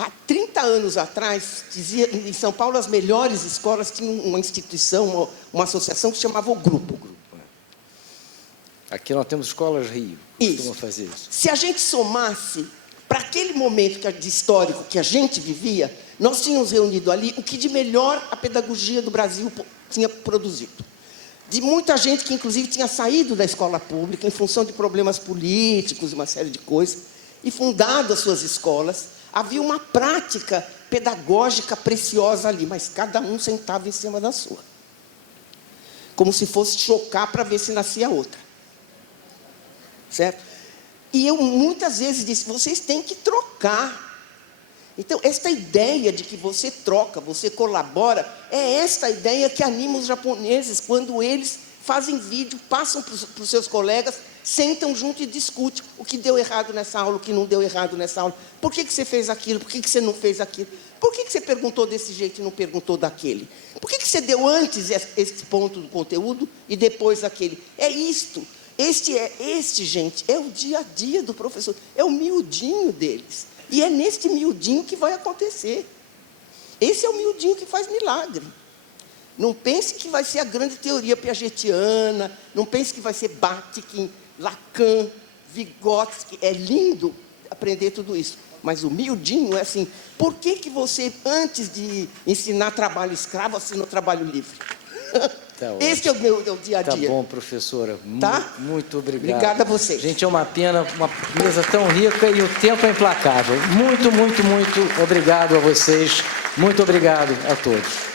Há 30 anos atrás, dizia, em São Paulo, as melhores escolas tinham uma instituição, uma associação que se chamava o Grupo. Aqui nós temos escolas Rio, que costumam fazer isso. Se a gente somasse, para aquele momento de histórico que a gente vivia, nós tínhamos reunido ali o que de melhor a pedagogia do Brasil tinha produzido. De muita gente que, inclusive, tinha saído da escola pública em função de problemas políticos, uma série de coisas, e fundado as suas escolas. Havia uma prática pedagógica preciosa ali, mas cada um sentava em cima da sua. Como se fosse chocar para ver se nascia outra. Certo? E eu muitas vezes disse, vocês têm que trocar. Então, esta ideia de que você troca, você colabora, é esta ideia que anima os japoneses quando eles fazem vídeo, passam para os seus colegas, sentam junto e discutem o que deu errado nessa aula, o que não deu errado nessa aula. Por que você fez aquilo? Por que você não fez aquilo? Por que você perguntou desse jeito e não perguntou daquele? Por que você deu antes esse ponto do conteúdo e depois aquele? É isto. Gente, é o dia a dia do professor, é o miudinho deles. E é neste miudinho que vai acontecer. Esse é o miudinho que faz milagre. Não pense que vai ser a grande teoria piagetiana, não pense que vai ser Bakhtin, Lacan, Vygotsky. É lindo aprender tudo isso. Mas o miudinho é assim, por que você, antes de ensinar trabalho escravo, assinou trabalho livre? Tá esse é o meu dia a dia. Tá bom, professora. Tá? Muito obrigado. Obrigada a vocês. Gente, é uma pena, uma mesa tão rica e o tempo é implacável. Muito, muito, muito obrigado a vocês. Muito obrigado a todos.